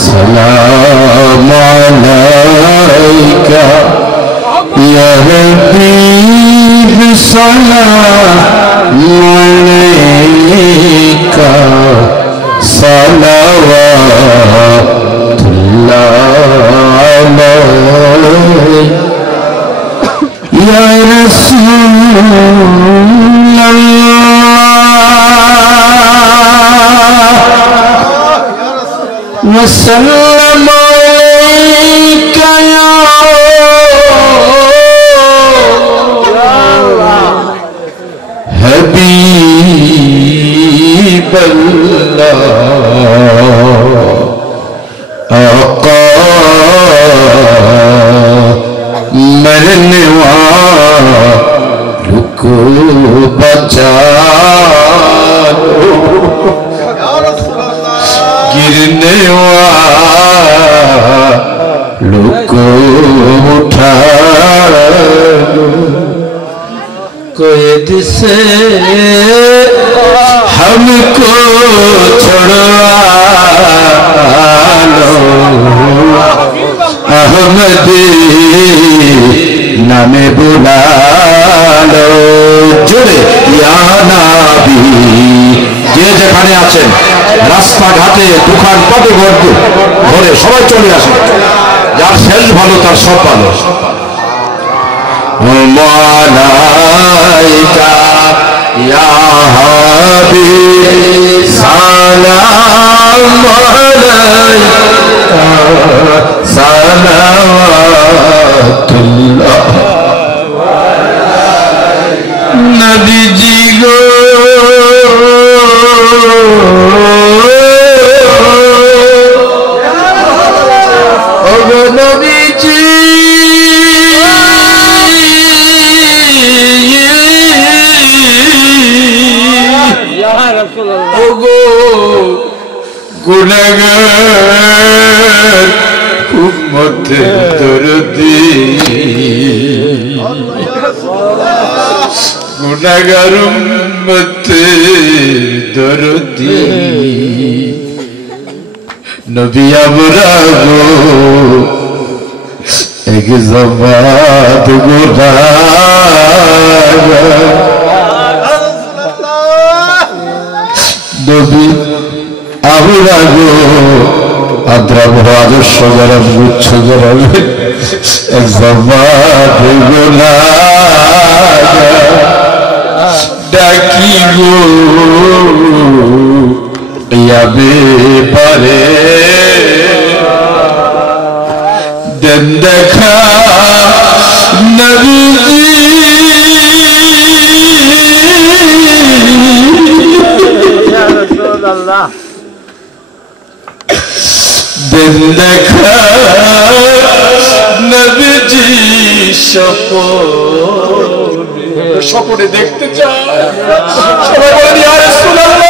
সালাম আলাইকা ইয়া হাবিব সালাম আলাইকা সালাওয়াতুল্লাহ আলাইকা ইয়া রাসূলুল্লাহ ওয়া সাল্লাম আলাইকা ইয়া হাবিবাল্লাহ আকা मरने वालों को बचा लो गिरने वालों को उठा लो कैद से हमको छुड़वा लो अहमदी नामे बुलालो जोरे या नबी যে যেখানে আছেন রাস্তাঘাটে দোকান পাটে ঘরে সবাই চলে আসেন যার শেষ ভালো তার সব ভালো মালাইকা ইয়া হাবিব সালাম আলাইকা সালাওয়াতুল্লাহ নবীজি গো ও নবীজি ইয়া রাসূলুল্লাহ ও গো গুনাহগার উম্মতের দরদি গুনাহগার উম্মতের দরদি নবী আমরা গো এক জবাত গুনাহগার নবী আমরা গো আদ্রা বড় আদর্শ যারা গুচ্ছ যারা এক জবাত গুনাহগার ডাকি গো ইয়াবে পারে দেন দেখা নবীজি ইয়া রাসূলুল্লাহ দেন দেখা নবীজি স্বপ্নে দেখতে চায় সবাই বলেন ইয়া রাসূলুল্লাহ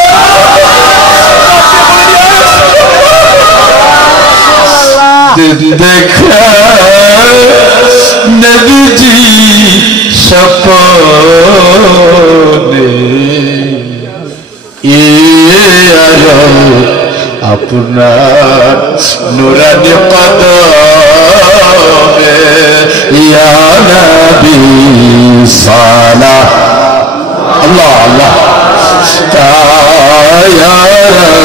দেন দেখা নবীজি স্বপ্নে আপনার নুরানি কদমে ইয়া নবী সালাম আল্লাহ আল্লাহ ইয়া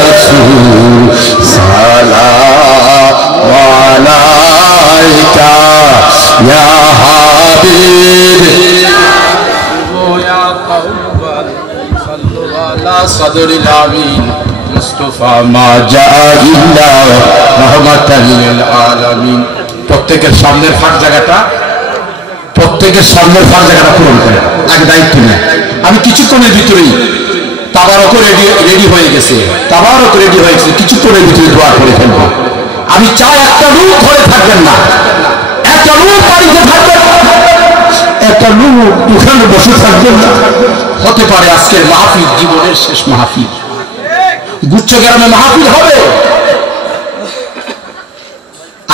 রাসূল সালাম আলাইকা ইয়া হাবিব ইয়া কওমান সাল্লু আলা সাদরিল আমিন মুস্তাফা মা জাইল্লা রাহমাতাল লিল আলামিন প্রত্যেকের সামনের ফাঁক জায়গাটা পূরণ করে আগে দায়িত্ব নেয় আমি কিছুক্ষণের ভিতরেই তাবারক রেডি হয়ে গেছে কিছুক্ষণের ভিতরে দোয়া করে ফেলবো আমি চাই একটা লোক ঘরে থাকবেন না একটা লোক বাড়িতে থাকবেন একটা লোক দোকানে বসে থাকবেন না হতে পারে আজকের মাহফিল জীবনের শেষ মাহফিল গুচ্ছ গ্রামে মাহফিল হবে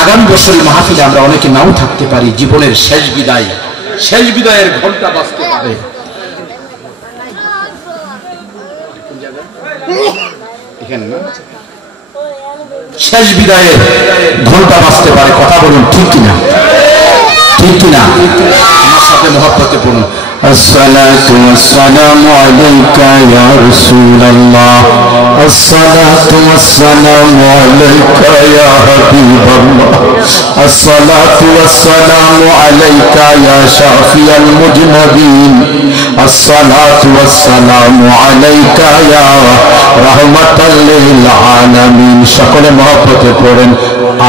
আগামী বছরের মাহফিলে আমরা অনেকে নাও থাকতে পারি জীবনের শেষ বিদায়ের ঘন্টা বাজতে পারে এখানে না শেষ বিদায়ে ঘন্টা বাজতে পারে, কথা বলুন ঠিক কিনা? ঠিক কিনা? আমার সাথে মহব্বতে পড়ুন। আসসালাতু ওয়াসসালামু আলাইকা ইয়া রাসূলুল্লাহ, আসসালাতু ওয়াসসালামু আলাইকা ইয়া হাবিবাল্লাহ, আসসালাতু ওয়াসসালামু আলাইকা ইয়া শাফিয়াল মুজনাবিন, আসসালাতু ওয়াসসালামু আলাইকা ইয়া রাহমাতাল লিল আলামিন। সকলে মহব্বতে পড়েন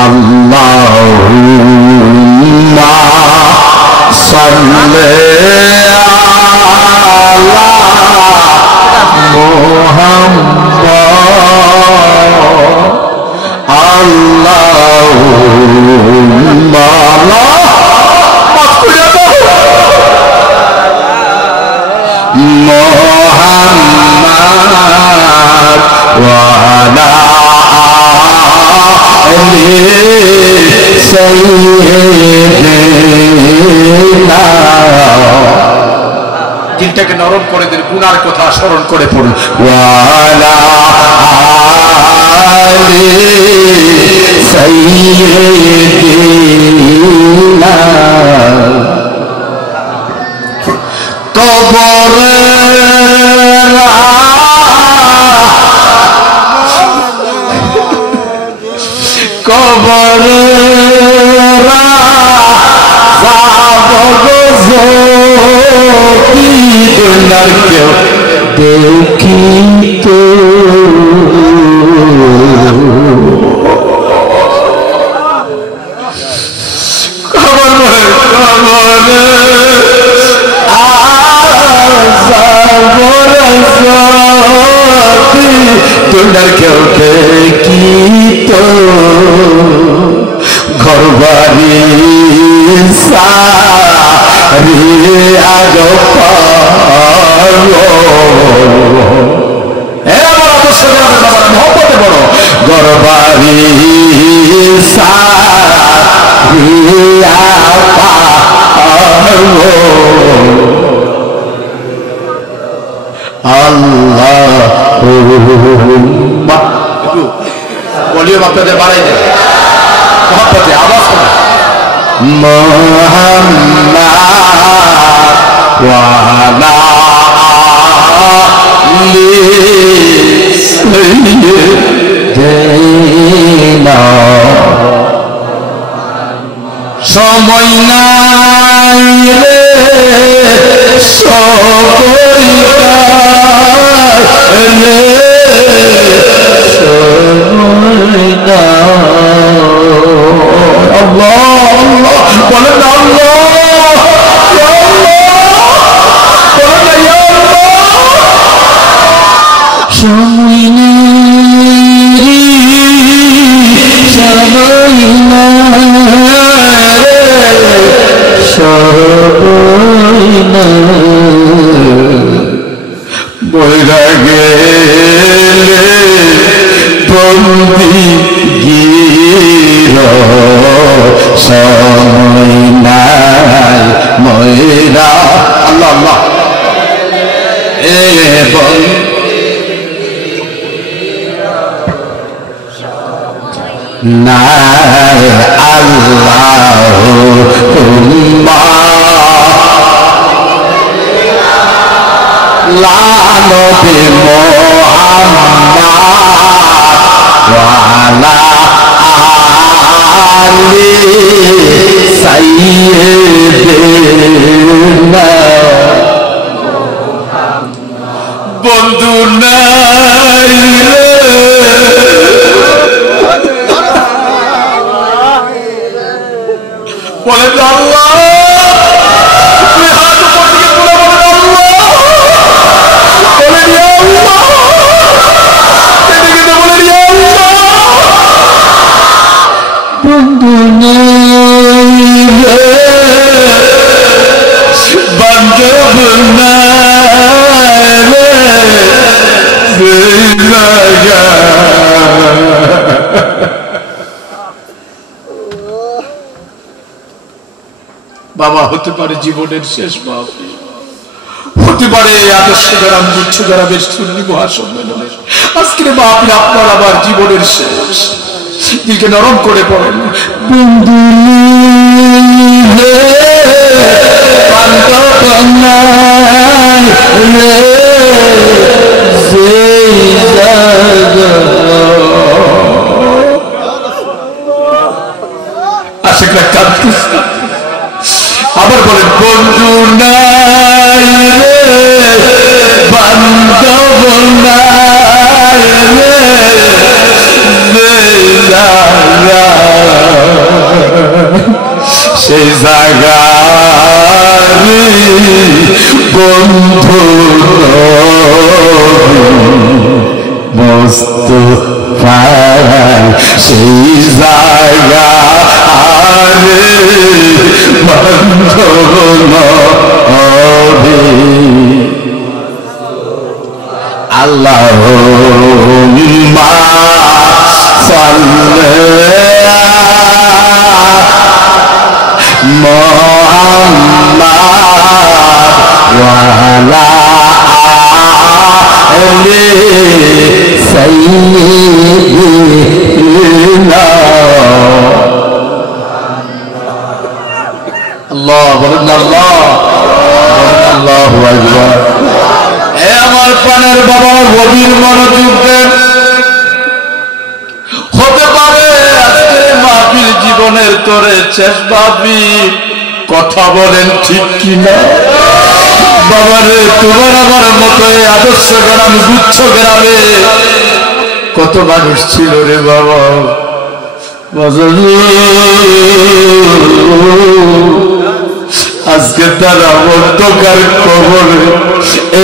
আল্লাহুম্মা সাল্লি আল্লাহুম্মা মুহাম্মাদ ওয়া আলা আলি সাইয়্যিদিনা। দিলটাকে নরম করে দিন, গুনার কথা স্মরণ করে পড়ুন। ওয়া আলা আলি সাইয়্যিদিনা। কবরে দেখি তো কেউ দেখি তো ঘর বাড়ি সারি আগ মহব্বতে বড় ঘর বাড়ি সারিয়া আল্লাহুম্মা। একটু ভলিউম আপনাদের বাড়াই দেন, মহব্বতে আওয়াজ করে মুহাম্মাদ ওয়া আলা আলি সাইয়্যিদিনা। সময় নাই রে বইরা গেলে বন্দি গির সময় নাই ময়রা। আল্লাহ আল্লাহ এ নাই আল্লাহুম্মা লা নবী মুহাম্মদ ওয়া আলা আলি সাইয়্যিদিনা। বন্ধু নাই বলে আল্লাহ, বন্ধু নাই বান্ধব বাবা হতে পারে জীবনের শেষ মাহফিল, হতে পারে আদর্শ গ্রাম গুচ্ছ গ্রামের সুন্নি মহাসম্মেলনের আজকের মাহফিল আপনার আবার জীবনের শেষ। দিলকে নরম করে পড়েন, বন্ধু আশিকরা কাঁদতেছে। আবার বলেন বন্ধু নাই রে বান্ধব নাই রে সেই জায়গা বন্ধু মস্ত সেই জায়গা আল্লাহুম্মা সাল্লি মুহাম্মাদ ওয়া আলা আলি সাইয়্যিদিনা আল্লাহ বলেন আল্লাহ আল্লাহু আকবার। এ আমার প্রাণের বাবা গভীর মনোযোগ দেন। হতে পারে আজকে মাহফিল জীবনের তোরে শেষ মাহফিল, কথা বলেন ঠিক কিনা? বাবারে তোমার আমার মতো আদর্শ গ্রাম গুচ্ছ গ্রামে কত মানুষ ছিল রে বাবা, আজকে তারা অন্ধকার কবরে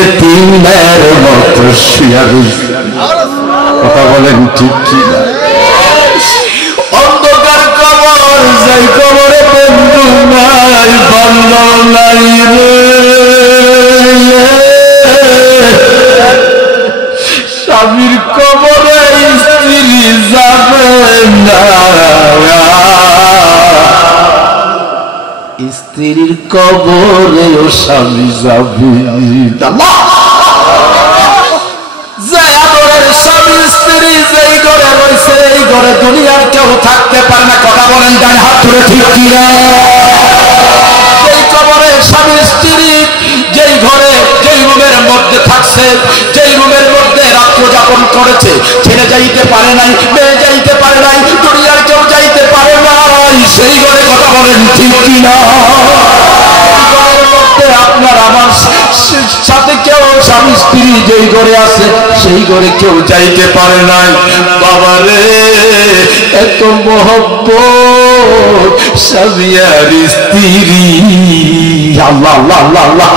এতিমের মতো শুয়ে রয়েছে, কথা বলেন ঠিক কিনা? অন্ধকার কবর, যাই কবরে বন্ধু নাই বান্ধব নাই রে, স্বামীর কবরে স্ত্রী যাবে না, স্ত্রীর কবরে ও স্বামী যাবে। স্বামী স্ত্রী যেই ঘরে রয়েছে এই ঘরে দুনিয়ার কেউ থাকতে পারে না, কথা বলেন ডান হাত ধরে ঠিক কিনা? এই কবরে স্বামী স্ত্রী যেই ঘরে যেই রুমের মধ্যে থাকছে, যেই রুমের মধ্যে রাত্র যাপন করেছে, ছেলে যাইতে পারে নাই, মেয়ে যাইতে পারে নাই, দুনিয়ার কেউ যাইতে পারে নাই, সেই ঘরে কথা বলেন ঠিক কিনা? আপনার আমার সাথে কেউ স্বামী স্ত্রী যেই ঘরে আছে সেই ঘরে কেউ যাইতে পারে নাই। বাবারে এত মহব্বত স্বামী আর স্ত্রী, আল্লাহ আল্লাহ আল্লাহ আল্লাহ।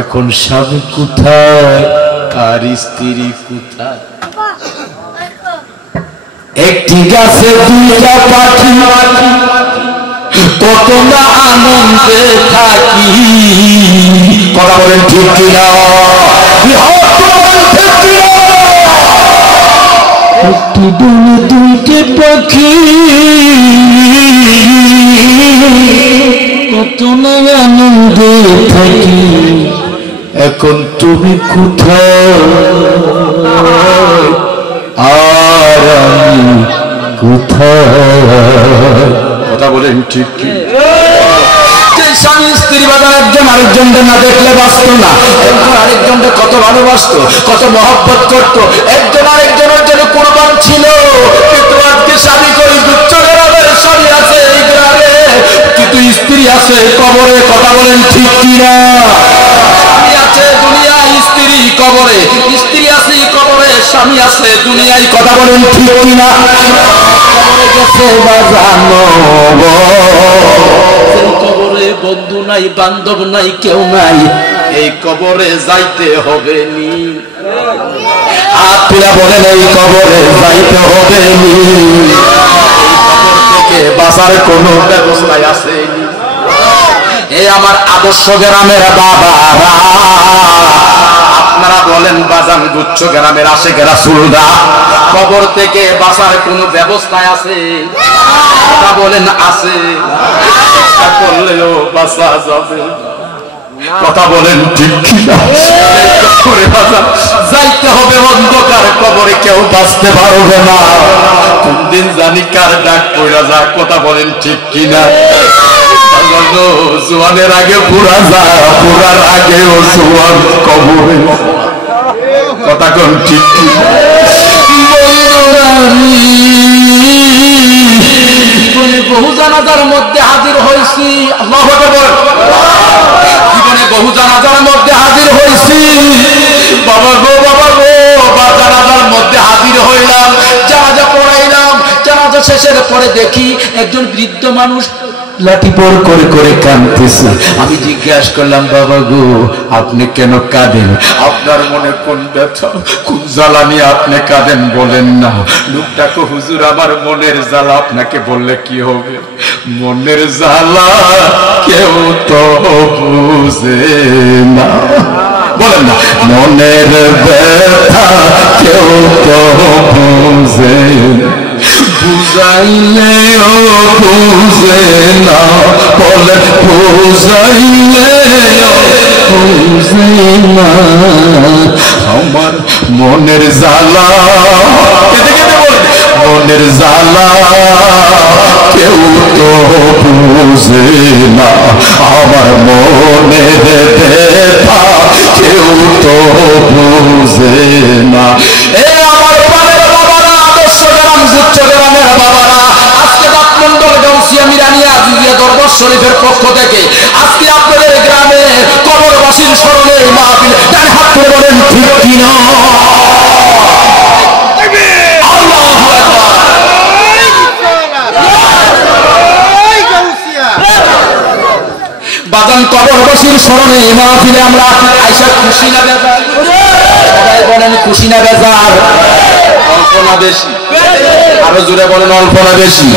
এখন স্বামী কোথায় আর স্ত্রী কোথায়? একটি গাছে দুইটা পাখি, কত না আনন্দে থাকি, কথা বলেন ঠিক কিনা? একটি ডোলে দুইটি পাখি, কত না আনন্দে থাকি, এখন তুমি কোথায় আর আমি কোথায়, কথা বলেন ঠিক কি? স্বামী স্ত্রী বাজার একজন আরেকজনকে না দেখলে বাঁচত না, একজন আরেকজনকে কত ভালোবাসতো, কত মহব্বত করত, একজন আরেকজনের জন্য কোরবান ছিল। কিন্তু আজকে স্বামী কই গুচ্ছ গ্রামের স্বামী আছে এই গ্রামে, কিন্তু স্ত্রী আছে কবরে, কথা বলেন ঠিক কিনা? স্বামী আছে দুনিয়ায়, স্ত্রী কবরে, স্ত্রী আছে কবরে, স্বামী আছে দুনিয়ায়, কথা বলেন ঠিক কিনা? কবরে গেছে বাজানো, কবরে বন্ধু নাই বান্ধব নাই কেউ নাই, এই কবরে যাইতে হবে নি। আপনারা বলেন এই কবরে যাইতে হবে নি, এই কবর থেকে বাঁচার কোন ব্যবস্থায় আছে নি? এই আমার আদর্শ গ্রামের বাবারা, আপনারা বলেন বাজান গুচ্ছ গ্রামের আশেকের রাসূলরা, কবর থেকে বাঁচার কোন ব্যবস্থায় আছে? কথা বলেন আছে? চেষ্টা করলেও বাঁচা যাবে, কথা বলেন ঠিক কিনা? যাইতে হবে অন্ধকার কবরে, কেউ বাঁচতে পারবে না। জানি কার ডাক পড়া যা, কথা বলেন ঠিক কিনা? জোয়ানের আগে পুরা যা, পুরার আগে ও জোয়ান কবরে, কথা কোন ঠিক কিনা? জীবনে বহু জানাজার মধ্যে হাজির হয়েছি, আল্লাহু আকবার, জীবনে বহু জানাজার মধ্যে হাজির হয়েছি, বাবা গো বাবা গো, বা জানাজার মধ্যে হাজির হইলাম, জানাজা পড়াইলাম, জানাজা শেষের পরে দেখি একজন বৃদ্ধ মানুষ লাঠি পর করে করে কাঁদতেছে। আমি জিজ্ঞাসা করলাম, বাবা গো আপনি কেন কাঁদেন? আপনার মনে কোন ব্যথা, কোন জ্বালা নিয়ে আপনি কাঁদেন বলেন না। লোকটাকে, হুজুর আমার মনের জ্বালা আপনাকে বললে কি হবে? মনের জ্বালা কেউ তো বুঝে না, বলেন না, মনের ব্যথা কেউ তো বুঝে, বুঝাইলেও বুঝে না, বলে বুঝাইলেও বুঝে না আমার মনের জ্বালা, মনের জ্বালা কেউ তো বুঝে না, আমার মনের ব্যথা কেউ তো বুঝে না। এ আমার পানের বাবারা, আদর্শ গ্রাম গুচ্ছ গ্রামের বাবারা, আজকে দাঁতমন্ডল গাউসিয়া মিরানিয়া আজিজিয়া দরবার শরীফের পক্ষ থেকে আজকে আপনাদের গ্রামে কবরবাসীর স্মরণে মাহফিল, তার হাত করে বলেন ঠিক কিনা? বাজান কবরবাসীর স্মরণে মাহফিলে আমরা আইসা খুশি না বেজার? সবাই বলেন খুশি না বেজার? অল্প না বেশি? আরো জোরে বলেন অল্প না বেশি?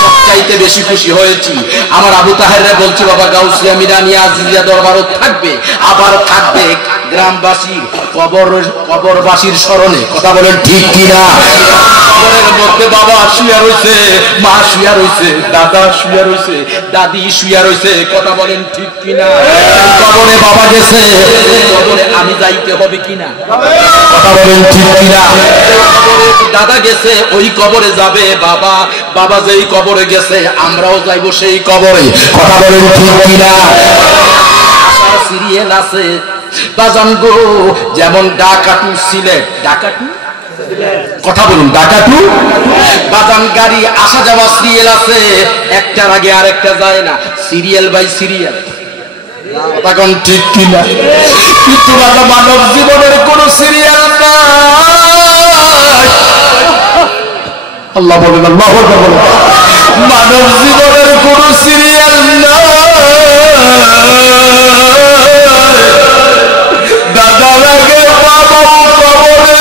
সবচাইতে বেশি খুশি হয়েছি। আমার আবু তাহেররা বলছে, বাবা গাউসিয়া মিরানিয়া আজিজিয়া দরবারও থাকবে, আবার থাকবে গ্রামবাসীর কবরবাসীর স্মরণে, কথা বলেন ঠিক কিনা? কবরের মধ্যে বাবা শুয়া রয়েছে, মা শুয়া রয়েছে, দাদা শুয়া রয়েছে, দাদি শুয়া রয়েছে, কথা বলেন ঠিক কিনা? কবরে বাবা গেছে, কবরে আমি যাইতে হবে কিনা? কথা বলেন ঠিক কিনা? দাদা গেছে, ওই কবরে যাবে বাবা, বাবা যেই কবরে গেছে আমরাও যাইব সেই কবরে, কথা বলেন ঠিক কিনা? আসার সিরিয়াল আছে বাজান গো, যেমন ডাকাতু সিলেট, ডাকাতু, কথা বলুন ডাকাতু বাজান, গাড়ি আসা যাওয়া সিরিয়াল আছে, একটার আগে আরেকটা যায় না, সিরিয়াল বাই সিরিয়াল, তখন ঠিক কিনা? কিন্তু বাবা মানব জীবনের কোন সিরিয়াল নাই, আল্লাহ বলেন, আল্লাহ বলেন, মানব জীবনের কোন সিরিয়াল নাই। দাদা লাগে বাবা কবরে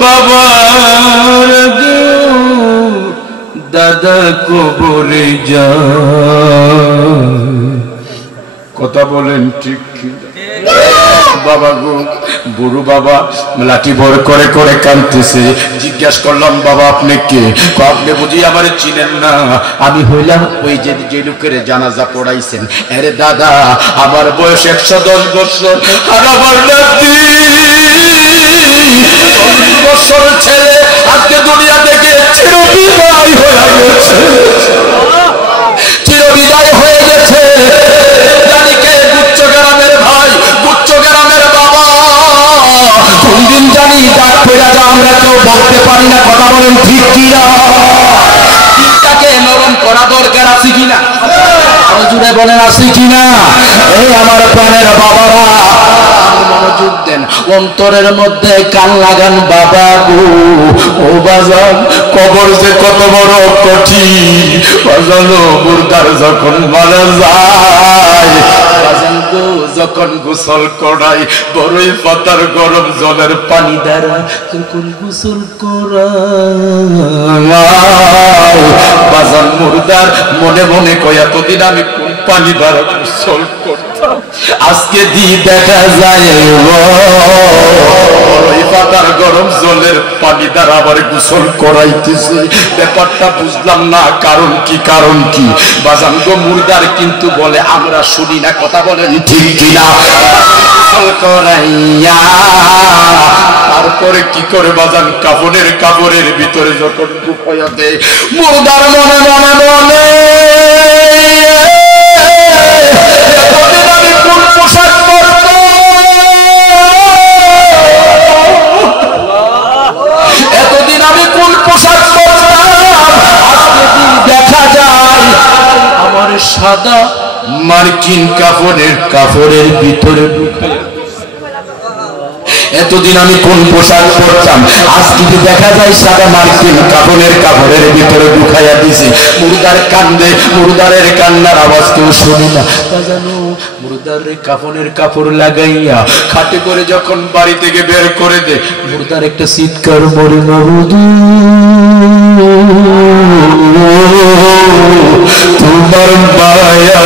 বাবার দাদা কবরে যা, কথা বলেন ঠিক কিনা? বাবা গো, বুড়ো বাবা লাঠি ভর করে করে কাঁদতেছে। জিজ্ঞাসা করলাম, বাবা আপনি কে? আপনি বুঝি আমার চিনেন না? আমি হইলাম ওই যে লোকের জানাজা পড়াইছেন। আরে দাদা, আমার বয়স 110 বছর, আর আমার নাতি 40 বছর ছেলে আজকে দুনিয়া থেকে চিরবিদায় হয়ে গেছে, চিরবিদায় হয়ে গেছে। জানি কে? গুচ্ছ গ্রামের ভাই, গুচ্ছ গ্রামের বাবা। কোন দিন জানি ডাক পেরা যা, আমরা কেউ বলতে পারি না, কথা বলেন ঠিক কিনা? দিনটাকে নরম করা দরকার আছে কিনা? আরো জুড়ে বলেন আছে কিনা? এই আমার প্রাণের বাবারা, মনোযোগ দেন, অন্তরের মধ্যে কান লাগান বাবা গো। ও বাজান, কবর যে কত বড় কঠিন বাজানো, মুর্দার যখন মারা যায় বাজান গো, যখন গোসল করাই বড়ই পাতার গরম জলের পানি দ্বারা যখন গোসল করাই বাজান, মুর্দার মনে মনে কয় এতদিন আমি কোন পানি দ্বারা গোসল করতাম, আজকে দি দেখা যায় বড়ই পাতার গরম জলের পানি দ্বারা আবার গোসল করাইতেছে। ব্যাপারটা বুঝলাম না, কারণ কি? কারণ কি বাজান গো? মুর্দার কিন্তু বলে, আমরা শুনি না, কথা বলেন ঠিক কিনা? গোসল করাইয়া কি করে বাজান কাফনের কাপড়ের ভিতরে যখন ঢুকাইয়া দেয় মুর্দার মনে মনে মনে আমি কোন পোশাক পরতাম, এতদিন আমি কোন পোশাক পরতাম, আজকে দিন দেখা যায় আমার সাদা মার্কিন কাপড়ের ভিতরে ঢুকাইয়া। এতদিন আমি কোন পোশাক পরতাম, আজকে দেখা যায় সাদা মার্কিন কাপড়ের ভিতরে ঢুকাইয়া দিছে। মুর্দার কান্দে, মুর্দারের কান্নার আওয়াজ কেউ শুনি না। জানো মুর্দারের কাফনের কাপড় লাগাইয়া খাটে করে যখন বাড়ি থেকে বের করে দে, মুর্দার একটা চিৎকার মরে মাবুদু তোমার মায়া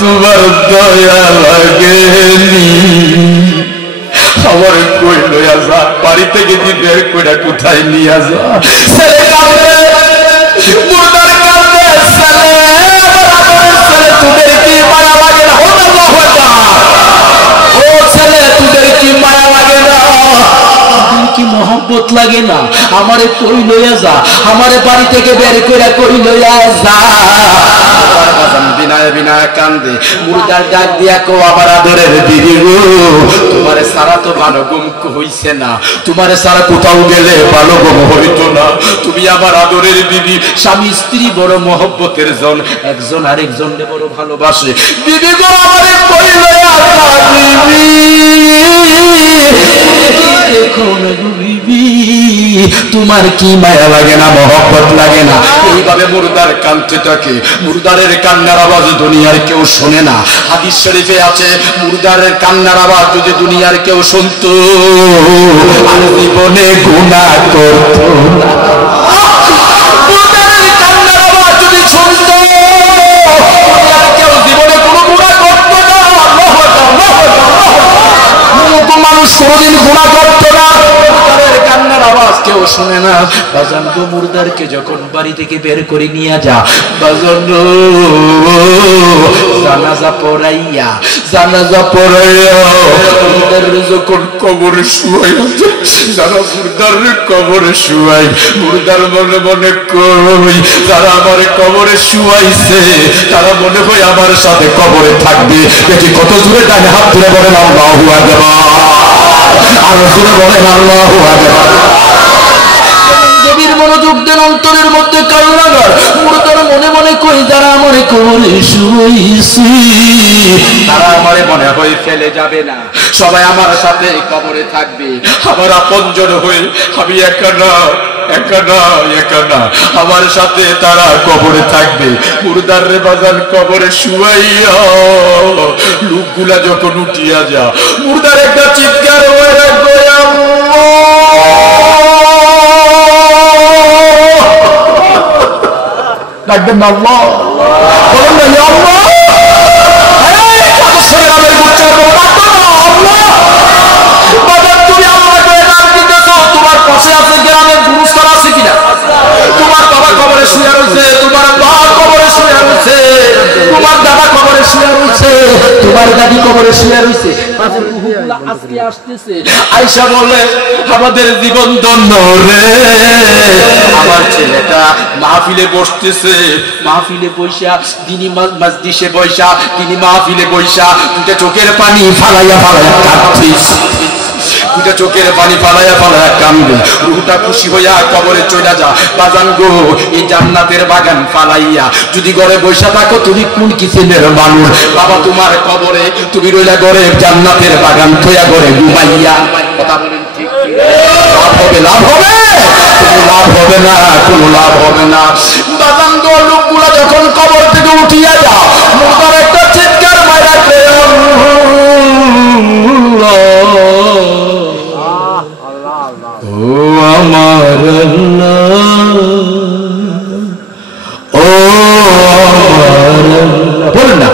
তোমার দয়া লাগেনি, আমার কই লইয়া যা, বাড়ি থেকে যে বের করে কোথায় নিয়ে যা। ছেলে কাঁদে, মুর্দার কাঁদে, ছেলে তোদের কি মায়া লাগে না? ও ছেলে তোদের কি মায়া লাগে না? কি মোহব্বত লাগে না? আমারে কই লইয়া যা, আমারে বাড়ি থেকে বের করে কই লইয়া যা। বিনায় বিনায় কান্দে, মুর্দার ডাক দিয়া কো আমার আদরের দিদি গো, তোমারে সারা তো ভালো ঘুম হইছে না, তোমারে সারা কোথাও গেলে ভালো ঘুম হইতো না। তুমি আমার আদরের দিদি, স্বামী স্ত্রী বড় মহব্বতের জন, একজন আরেকজনকে বড় ভালোবাসে। দিদি গো আমারে কই লইয়া যা দিদি, তোমার কি মায়া লাগে না, মহব্বত লাগে না? এইভাবে মুর্দার কাঁদতে থাকে। মুর্দারের কান্নার আওয়াজ দুনিয়ার কেউ শোনে না। হাদিস শরীফে আছে মুর্দারের কান্নার আওয়াজ যদি দুনিয়ার কেউ শুনতো আর জীবনে গুনাহ করত না। মুর্দারের কান্নার আওয়াজ যদি শুনতো দুনিয়ার কেউ জীবনে কোনো গুনাহ করত না। মানুষ কোনদিন গুনাহ করত না। মুর্দারের কান্নার আওয়াজ কেউ শুনে না। বাজান গো মুর্দারকে যখন বাড়ি থেকে বের করে নিয়ে যা, বাজান জানাজা পড়াইয়া মুর্দার যখন কবরে শুয়াইয়া, যারা মুর্দার কবরে শুয়াই, মুর্দার মনে মনে কই যারা আমার কবরে শুয়াইছে তারা মনে হয় আমার সাথে কবরে থাকবে। দেখি কত জোরে ডানে হাত তুলে বলেন আল্লাহু আকবার, আরো জোরে বলেন আল্লাহু আকবার। গভীর মনোযোগ দেন, অন্তরের মধ্যে কান্নাগার। মুর্দার মনে মনে কই যারা আমারে কবরে শুয়াইছে তারা আমারে মনে হয় ফেলে যাবে না, সবাই আমার সাথে কবরে থাকবে। আমার আপনজন হয়ে আমি একা না আমার সাথে তারা কবরে থাকবে। মুর্দার রে বাজান কবরে শুয়াইয়া লোকগুলা যখন উঠিয়া যা, মুর্দার একটা চিৎকার হয়ে রাখবে, ডাকবেন না আল্লাহ, বলেন না ইয়া আল্লাহ। তোমার পাশে আছে গ্রামের গুরুস্থান আছে কিনা? তোমার বাবা কবরে শুয়ে রয়েছে, তোমার মা কবরে শুয়ে রয়েছে, তোমার দাদা কবরে শুয়ে রয়েছে, তোমার দাদি কবরে শুয়ে রয়েছে। আজকে আসতেছে আয়েশা বলে আমাদের জীবন ধন্য রে। আমার ছেলেটা মাহফিলে বসতেছে, মাহফিলে বৈশা তিনি মজলিসে বৈশা তিনি মাহফিলে বৈশা দুটা চোখের পানি ফালাইয়া কাঁদছিস, দুটা চোখের পানি ফালাইয়া কান্দে। রুহটা খুশি হইয়া কবরে চইলা যা। বাজান গো এই জান্নাতের বাগান ফালাইয়া যদি ঘরে বৈশা থাকো তুমি কোন কিসেমের মানুষ? বাবা তোমার কবরে তুমি রইলা ঘরে জান্নাতের বাগান থইয়া ঘরে ঘুমাইয়া। কথা বলেন ঠিক? লাভ হবে লাভ হবে না, কোনো লাভ হবে না। বাজান গো লোকগুলা যখন কবর থেকে উঠিয়া যা, মুর্দার একটা চিৎকার মাইরা ও আমার আল্লাহ, ও আমার আল্লাহ, বলেন না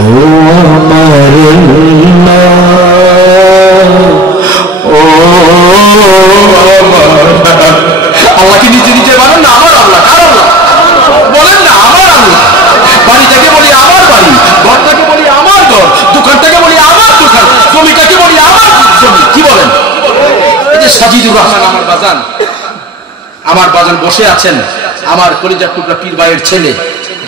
ও আমার আল্লাহ, ও আমার আল্লাহ। কি নিজে নিজে বলেন না আমার আল্লাহ? কার আল্লাহ? বলেন না আমার আল্লাহ। বাড়ি থেকে সাজিদুর রহমান আমার বাজান বসে আছেন, আমার কলিজার টুকরা পীর ভাইয়ের ছেলে।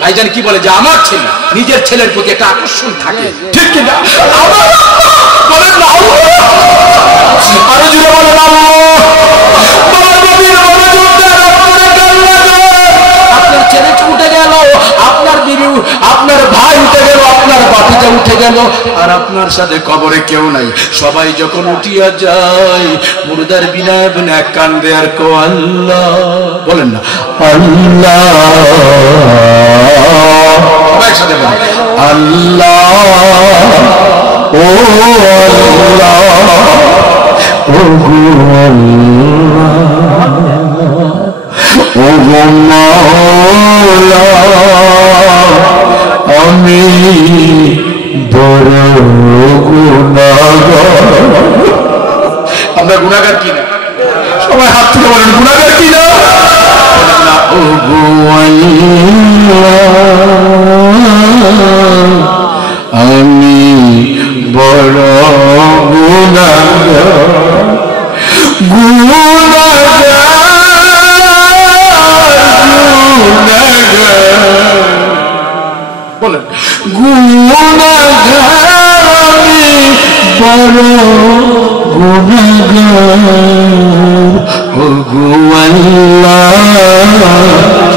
ভাইজান কি বলে যে আমার ছেলে, নিজের ছেলের প্রতি একটা আকর্ষণ থাকে, ঠিক কিনা? বলেন না আরো জুড়ে বলেন আপনার ছেলে উঠে গেল, আপনার বিবি, আপনার ভাই উঠে গেল, আপনার বাতিজা উঠে গেল, আর আপনার সাথে কবরে কেউ নাই। সবাই যখন উঠিয়া যায় মুর্দার বিনা বিনা কান্দে আর কো আল্লাহ, বলেন না আল্লাহ, সবাই সাথে বলেন আল্লাহ, ও আল্লাহ, ও ও মাওলা, আমি বড় গুনাহগার। আমরা গুনাহগার কিনা? সবাই হাত তুলে বলেন গুনাহগার কিনা? ও গো আল্লাহ, আমি বড় গুনাহগার, বলেন গুনাহগার, আমি বড় গুনাহগার, ও গো আল্লাহ।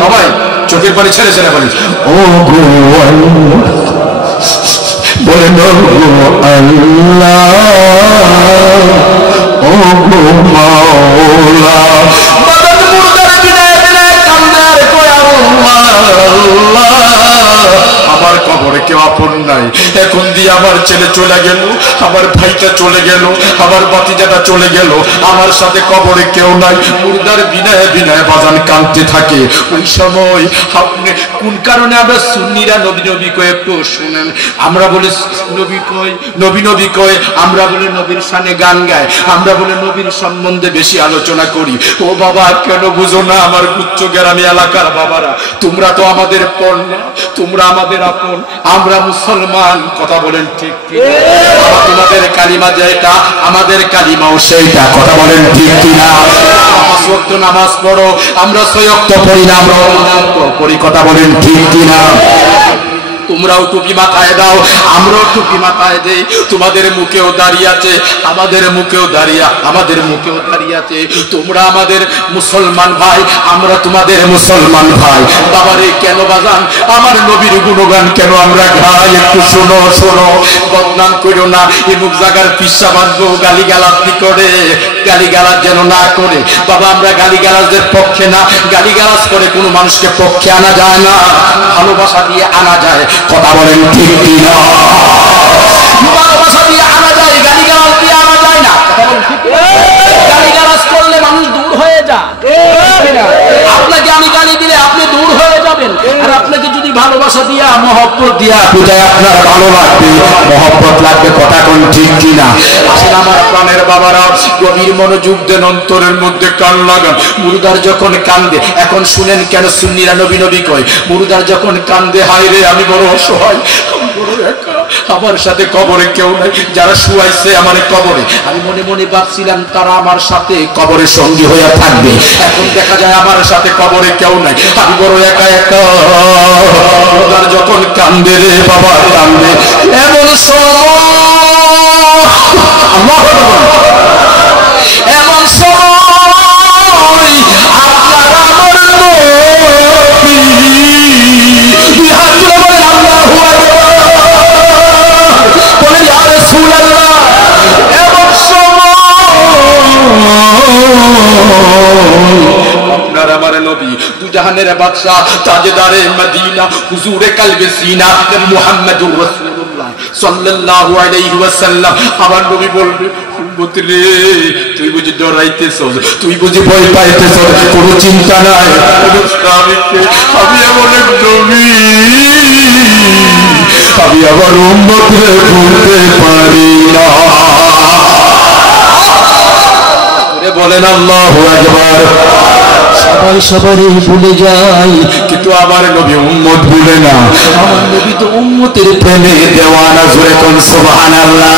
সবাই চোখের পানি ছেড়ে ছেড়ে বলেন ও গো আল্লাহ, বলেন ও গো আল্লাহ, ও গো মাওলা। আমার কবরে কেউ আপন নাই, এখন দিয়ে আমার ছেলে চলে গেল, আমার ভাইটা চলে গেল, আমার বাতিজাটা চলে গেল, আমার সাথে কবরে কেউ নাই। মুর্দার বিনায় বিনায় বাজান কাঁদতে থাকে। ওই সময় আপনি কোন কারণে আমরা সুন্নিরা নবী নবী কয়ে একটু শুনেন, আমরা বলে নবী কই, নবী নবী কয়ে, আমরা বলে নবীর শানে গান গায়, আমরা বলে নবীর সম্বন্ধে বেশি আলোচনা করি। ও বাবা কেন বুঝো না আমার গুচ্ছ গ্রামী এলাকার বাবারা, তোমরা তো আমাদের পর না, তোমরা আমাদের আপন, আমরা মুসলমান, কথা বলেন ঠিক ঠিক? তোমাদের কালিমা যেটা আমাদের কালিমাও সেইটা, কথা বলেন ঠিক কিনা? পাঁচ ওয়াক্ত নামাজ পড়ো, আমরা 6 ওয়াক্ত পড়ি না, আমরা পড়ি, কথা বলেন ঠিক কিনা? তোমরাও টুপি মাথায় দাও, আমরাও টুপি মাথায় দেই, তোমাদের মুখেও দাঁড়িয়ে আছে, আমাদের মুখেও দাঁড়িয়ে, আমাদের মুখেও দাঁড়িয়ে আছে, তোমরা আমাদের মুসলমান ভাই, আমরা তোমাদের মুসলমান ভাই। বাবারে কেন বাজান আমার নবীর গুণগান কেন আমরা গাই? একটু শোনো শোনো, বদনাম করো না, এমুক জায়গার পিসা বাঁধবো, গালিগালাজ করে, গালিগালাজ যেন না করে। বাবা আমরা গালিগালাজের পক্ষে না, গালিগালাজ করে কোনো মানুষকে পক্ষে আনা যায় না, ভালোবাসা দিয়ে আনা যায়, কথা বলেন ঠিক কিনা? ভালোবাসা দিয়ে আনা যায়, গালিগালাজ দিয়ে আনা যায় না, কথা বলেন ঠিক? গালিগালাজ করলে মানুষ দূর হয়ে যায়, আপনাকে আমি গালি দিলে আপনি দূর হয়ে যাবেন, আর আপনাকে যদি ভালোবাসা দিয়া মহব্বত দিয়া পূজায় আপনার ভালো লাগবে, মহব্বত লাগবে, কথা কোন ঠিক কিনা? আসলে আমার প্রাণের বাবারা গভীর মনোযোগ দেন, অন্তরের মধ্যে কান লাগান। মুর্দার যখন কান্দে, এখন শুনেন কেন সুন্নিরা নবী নবী কয়, মুর্দার যখন কান্দে, হায় রে আমি বড় অসহায়, বড় একা, আমার সাথে কবরে কেউ নাই, যারা শুয়াইছে আমার কবরে, আমি মনে মনে ভাবছিলাম তারা আমার সাথে কবরে সঙ্গী হয়ে থাকবে, এখন দেখা যায় আমার সাথে কবরে কেউ নাই, আমি বড় একা একা। মুর্দার যখন কান্দে রে বাবা কান্দে, এমন সময় এমন সময় আপনার আমার নবী হাত তুলে বলেন আল্লাহু আকবার, বলেন ইয়া রাসূলুল্লাহ। এমন আপনার আমার নবী দুজাহানের বাদশা, তাজদারে মদিনা, হুজুরে কালবে সিনা, মুহাম্মদুর রাসূলুল্লাহ সাল্লাল্লাহু আলাইহি ওয়াসাল্লাম। আমার নবী বলবে, রে তুই বুঝি ডরাইতেছস, তুই বুঝি ভয় পাইতেছস, কোনো চিন্তা নাই, আমি এমন এক নবী, আমি আবার উম্মতকে ভুলতে পারি না। বলেন আল্লাহু আকবার। সবাই সবারই ভুলে যায়, কিন্তু আমার নবী উম্মত ভুলে না, আমার নবী তো উম্মতের প্রেমে দেওয়ানা, জোরে কোন সুবহানাল্লাহ।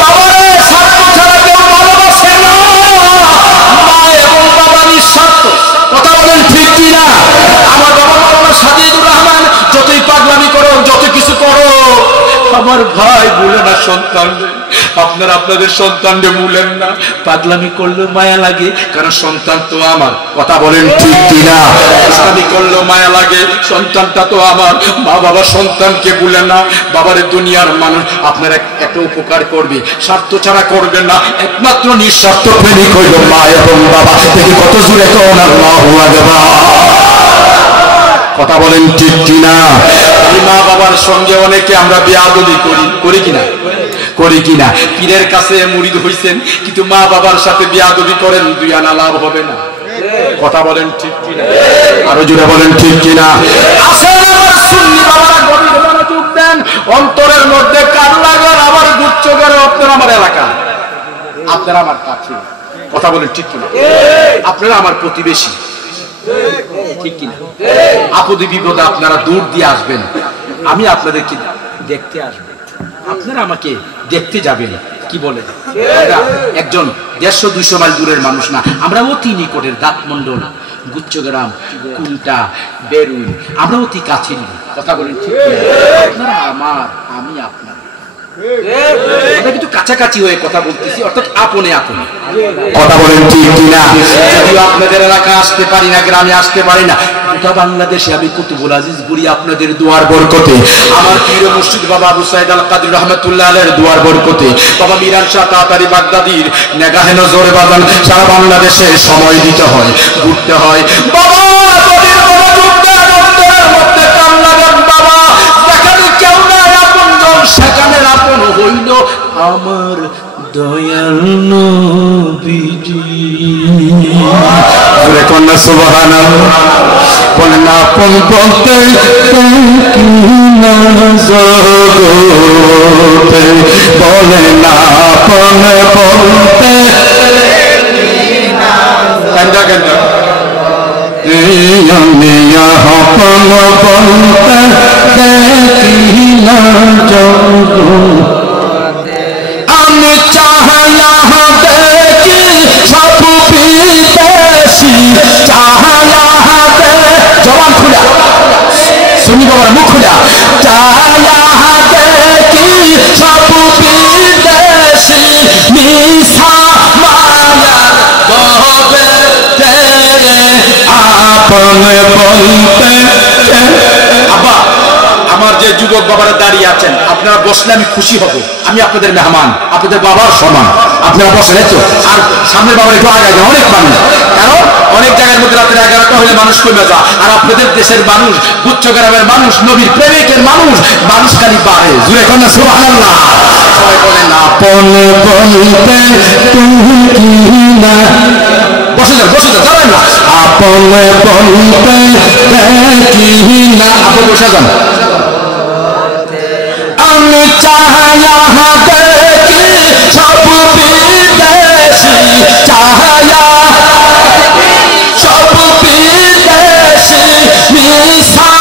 বাবারে স্বার্থ ছাড়া কেউ ভালোবাসে না, আমার ভাই ভুলে না সন্তান, আপনারা আপনাদের সন্তানকে ভুলেন না। পাগলামি করলেও মায়া লাগে, কারণ সন্তান তো আমার। কথা বলেন ঠিক কিনা? ইসলামি করলেও মায়া লাগে, সন্তানটা তো আমার। মা বাবা সন্তানকে ভুলেন না। বাবারে দুনিয়ার মানুষ আপনারা একটা উপকার করবে, স্বার্থ ছাড়া করবেন না। একমাত্র নিঃস্বার্থ প্রেমিক হইল মা এবং বাবা। থেকে কত জোরে কোন আল্লাহু আকবার। কথা বলেন ঠিক কিনা? এই মা বাবার সঙ্গে অনেকে আমরা বেয়াদবি করি কিনা? করি কিনা? পীরের কাছে মুরিদ হইছেন, কিন্তু মা বাবার সাথে বেয়াদবি করেন, দুই আনা লাভ হবে না। কথা বলেন ঠিক কিনা? আরো জোরে বলেন ঠিক কিনা? আসেন আমার সুন্নি বাবারা, গভীর মনোযোগ দেন। অন্তরের মধ্যে কান লাগান। আমার গুচ্ছগার আপনারা আমার এলাকা, আপনারা আমার কাছে। কথা বলেন ঠিক কিনা? আপনারা আমার প্রতিবেশী, ঠিক কিনা? আপদে বিপদে আপনারা দূর দিয়ে আসবেন, আমি আপনাদেরকে দেখতে আসবো, আপনারা আমাকে দেখতে যাবেন। কি বলে? একজন 150-200 মাইল দূরের মানুষ না, আমরা অতি নিকটের। দাঁতমন্ডল, গুচ্ছগ্রাম, কুন্টা, বেরুন, আমরা অতি কাছের। কথা বলেন ঠিক? আপনারা আমার, আমি আপনার। আমরা কিন্তু কাছাকাছি হয়ে কথা বলতেছি, অর্থাৎ আপনে আপনে। কথা বলেন ঠিক কিনা? যদিও আপনাদের এলাকা আসতে পারি না, গ্রামে আসতে পারি না, গোটা বাংলাদেশে আমি কুতুবুল আজিজ ঘুরি আপনাদের দুয়ার বরকতে। আমার পীর মুর্শিদ বাবা আবু সাইদ আল কাদির রহমাতুল্লাহ আলাইহির দুয়ার বরকতে, বাবা মিরান শাহ তাতারি বাগদাদির নেগাহে নজরে বাজান। সারা বাংলাদেশে সময় দিতে হয়, ঘুরতে হয়। বাবা গভীর মনোযোগ দেন, অন্তরের মধ্যে কান লাগান। বাবা যেখানে কেউ নাই আপনজন, সেখানে আপন হইল আমার দয়াল নবীজি। জোরে কন্যা সুবহানাল্লাহ। বলেন আপন বলতে কি না জগতে, বলেন আপন বলতে কান্দা কান্দা আপন বলতে কি না জগতে। আমি চাহলা দেখি সব বিদেশি, চাহলা জবান খুলা, শুনি বাবার মুখ খুলা। চাহলা দেখি সব বিদেশি, মিশা মায়া গবে আপন বলতে। আব্বা, আমার যে যুবক বাবারা দাঁড়িয়ে আছেন, আপনারা বসলে আমি খুশি হব। আমি আপনাদের মেহমান, আপনাদের বাবার সমান। আপনারা বসেন তো, আর সামনের বাবার একটু আগে অনেক মানুষ, কারণ অনেক জায়গার মধ্যে রাত্রে 11টা হলে মানুষ কমে যায়। আর আপনাদের দেশের মানুষ, গুচ্ছগ্রামের মানুষ, নবীর প্রেমিকের মানুষ, মানুষ খালি বাড়ে। জুড়ে কন্যা সুবহানাল্লাহ। সবাই বলেন আপন বলতে তুমি কি না। বসে যান, বসে যান, যাবেন না। আপন বলতে কি না। আপনি বসে যান। আমি চাহলা দেখি সব বিদেশি, চাহলা সব বিদেশি, মিশা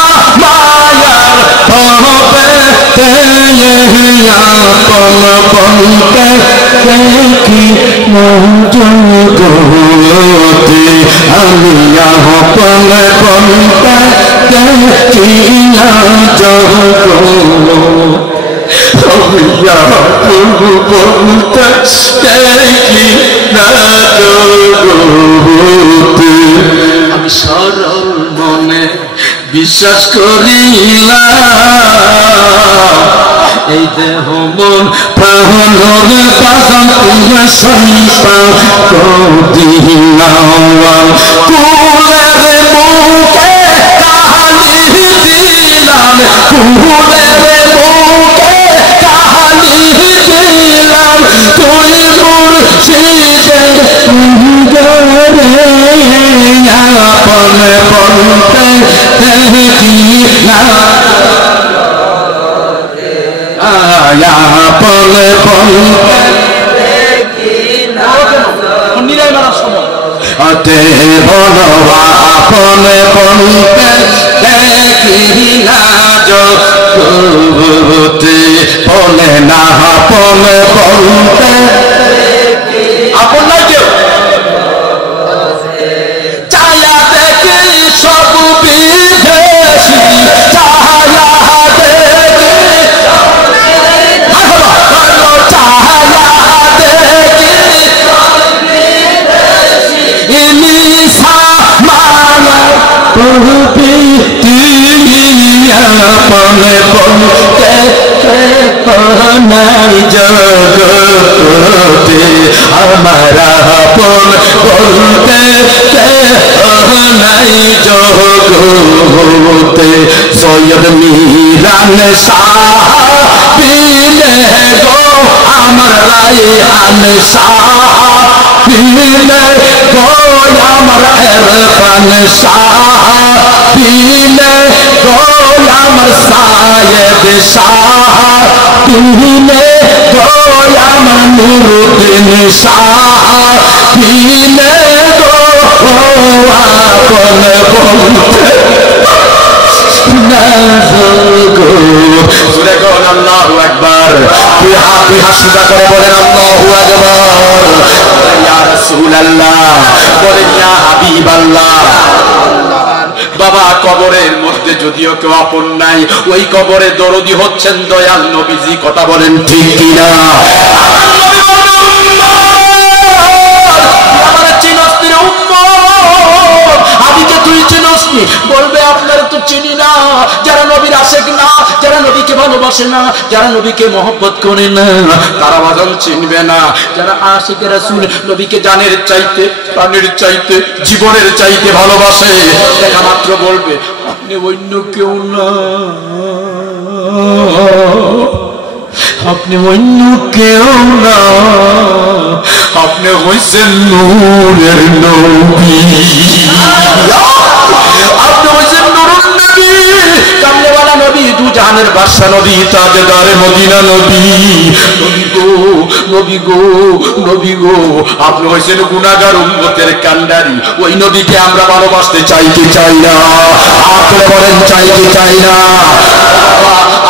মায়ার হবে আপন বলতে দেখি জগতে। আমি আপন বলতে দেখি না জগতে, বলতে দেখি না জগতে। আমি সরল মনে বিশ্বাস করিলাম, এই দেহ মন প্রাণ বাজান তুমি সন্তান দিলাম। কুলের মুখে কাহানি দিলাম, কুলের মুখে কাহানি দিলাম। তুই মুর্শিদের আপন বলতে দেখি না, আপন বলতে দেখি না। নিরাই মারার সময় অতে বলো আপন বলতে দেখি না জগতে, বলে না আপন বলতে আপন নাই কেউ। চায়া দেখি সব বিদেশি, চায়া দেখি নাই জগতে আমার আপন বলতে নাই জগতে সৈয়দ মিরান শাহ পিলে গো আমার রায়হান শাহ পিলে গো আমার এরফান শাহ পিলে গো আমার সায়েদ শাহ পিলে গো আমার নুরুদ্দিন শাহ পিলে গো আপন বলতে আল্লাহু আকবার। তুই হাসিটা করে বলেন আল্লাহু আকবার। ইয়া রাসূলুল্লাহ বলেন ইয়া হাবিবাল্লাহ। বাবা কবরের মধ্যে যদিও কেউ আপন নাই, ওই কবরে দরদি হচ্ছেন দয়াল নবীজি। কথা বলেন ঠিক কিনা? বলবে আপনারা তো চিনি না, যারা নবীর আশেক না, যারা নবীকে ভালোবাসে না, যারা নবীকে মহব্বত করে না, তারা বাজান চিনবে না। যারা আশিকে রাসূল, নবীকে জানের চাইতে, প্রাণের চাইতে, জীবনের চাইতে ভালোবাসে, দেখা মাত্র বলবে আপনি অন্য কেউ না, আপনি অন্য কেউ না, আপনি হইছেন নূরের নবী, আপনি হইছেন নুরুন নবী, কামলেওয়ালা নবী, দু জাহানের বাদশা নবী, তাজদারে মদিনা নবী। নবী গো, নবী গো, নবী গো, আপনি হইছেন গুনাহগার উম্মতের কান্ডারি। ওই নবীকে আমরা ভালোবাসতে চাই কি চাই না? আপনি বলেন চাই কি চাই না?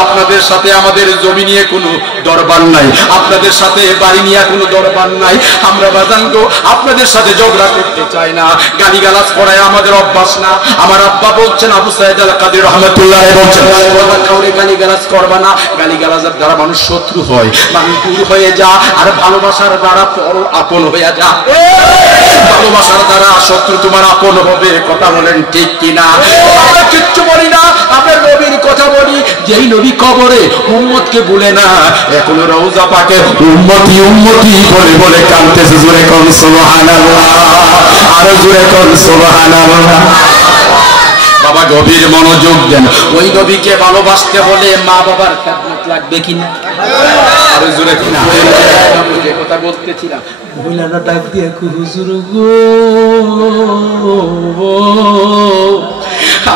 আপনাদের সাথে আমাদের জমি নিয়ে কোনো দরবার নাই, আপনাদের সাথে বাড়ি নিয়ে কোনো দরবার নাই। আমরা বাজানগো আপনাদের সাথে ঝগড়া করতে চাই না, গালিগালাজ করায় আমাদের অভ্যাস না। আমার আব্বা বলছেন, আবু সাইদ আল কাদের রহমাতুল্লাহ বলছেন, কাউরে গালিগালাজ করবা না, গালিগালাজের দ্বারা মানুষ শত্রু হয়, মানুষ দূর হয়ে যা, আর ভালোবাসার দ্বারা পর আপন হয়ে যা। ভালোবাসার দ্বারা শত্রু তোমার আপন হবে। কথা বলেন ঠিক কিনা? আমরা কিচ্ছু বলি না, আমরা নবীর কথা বলি। যেই নবী কবরে উম্মতকে বলে না, এখনো রওজা পাকে উম্মতি উম্মতি বলে বলে কাঁদতেছে। জোরে কোন সুবহানাল্লাহ, আরো জোরে কোন সুবহানাল্লাহ। বাবা গভীর মনোযোগ দেন। ওই নবীকে ভালোবাসতে হলে মা বাবার খেদমত লাগবে কিনা? আরো জোরে কিনা? যে কথা বলতেছিলাম, মহিলারা ডাক দিয়ে হুজুর গো,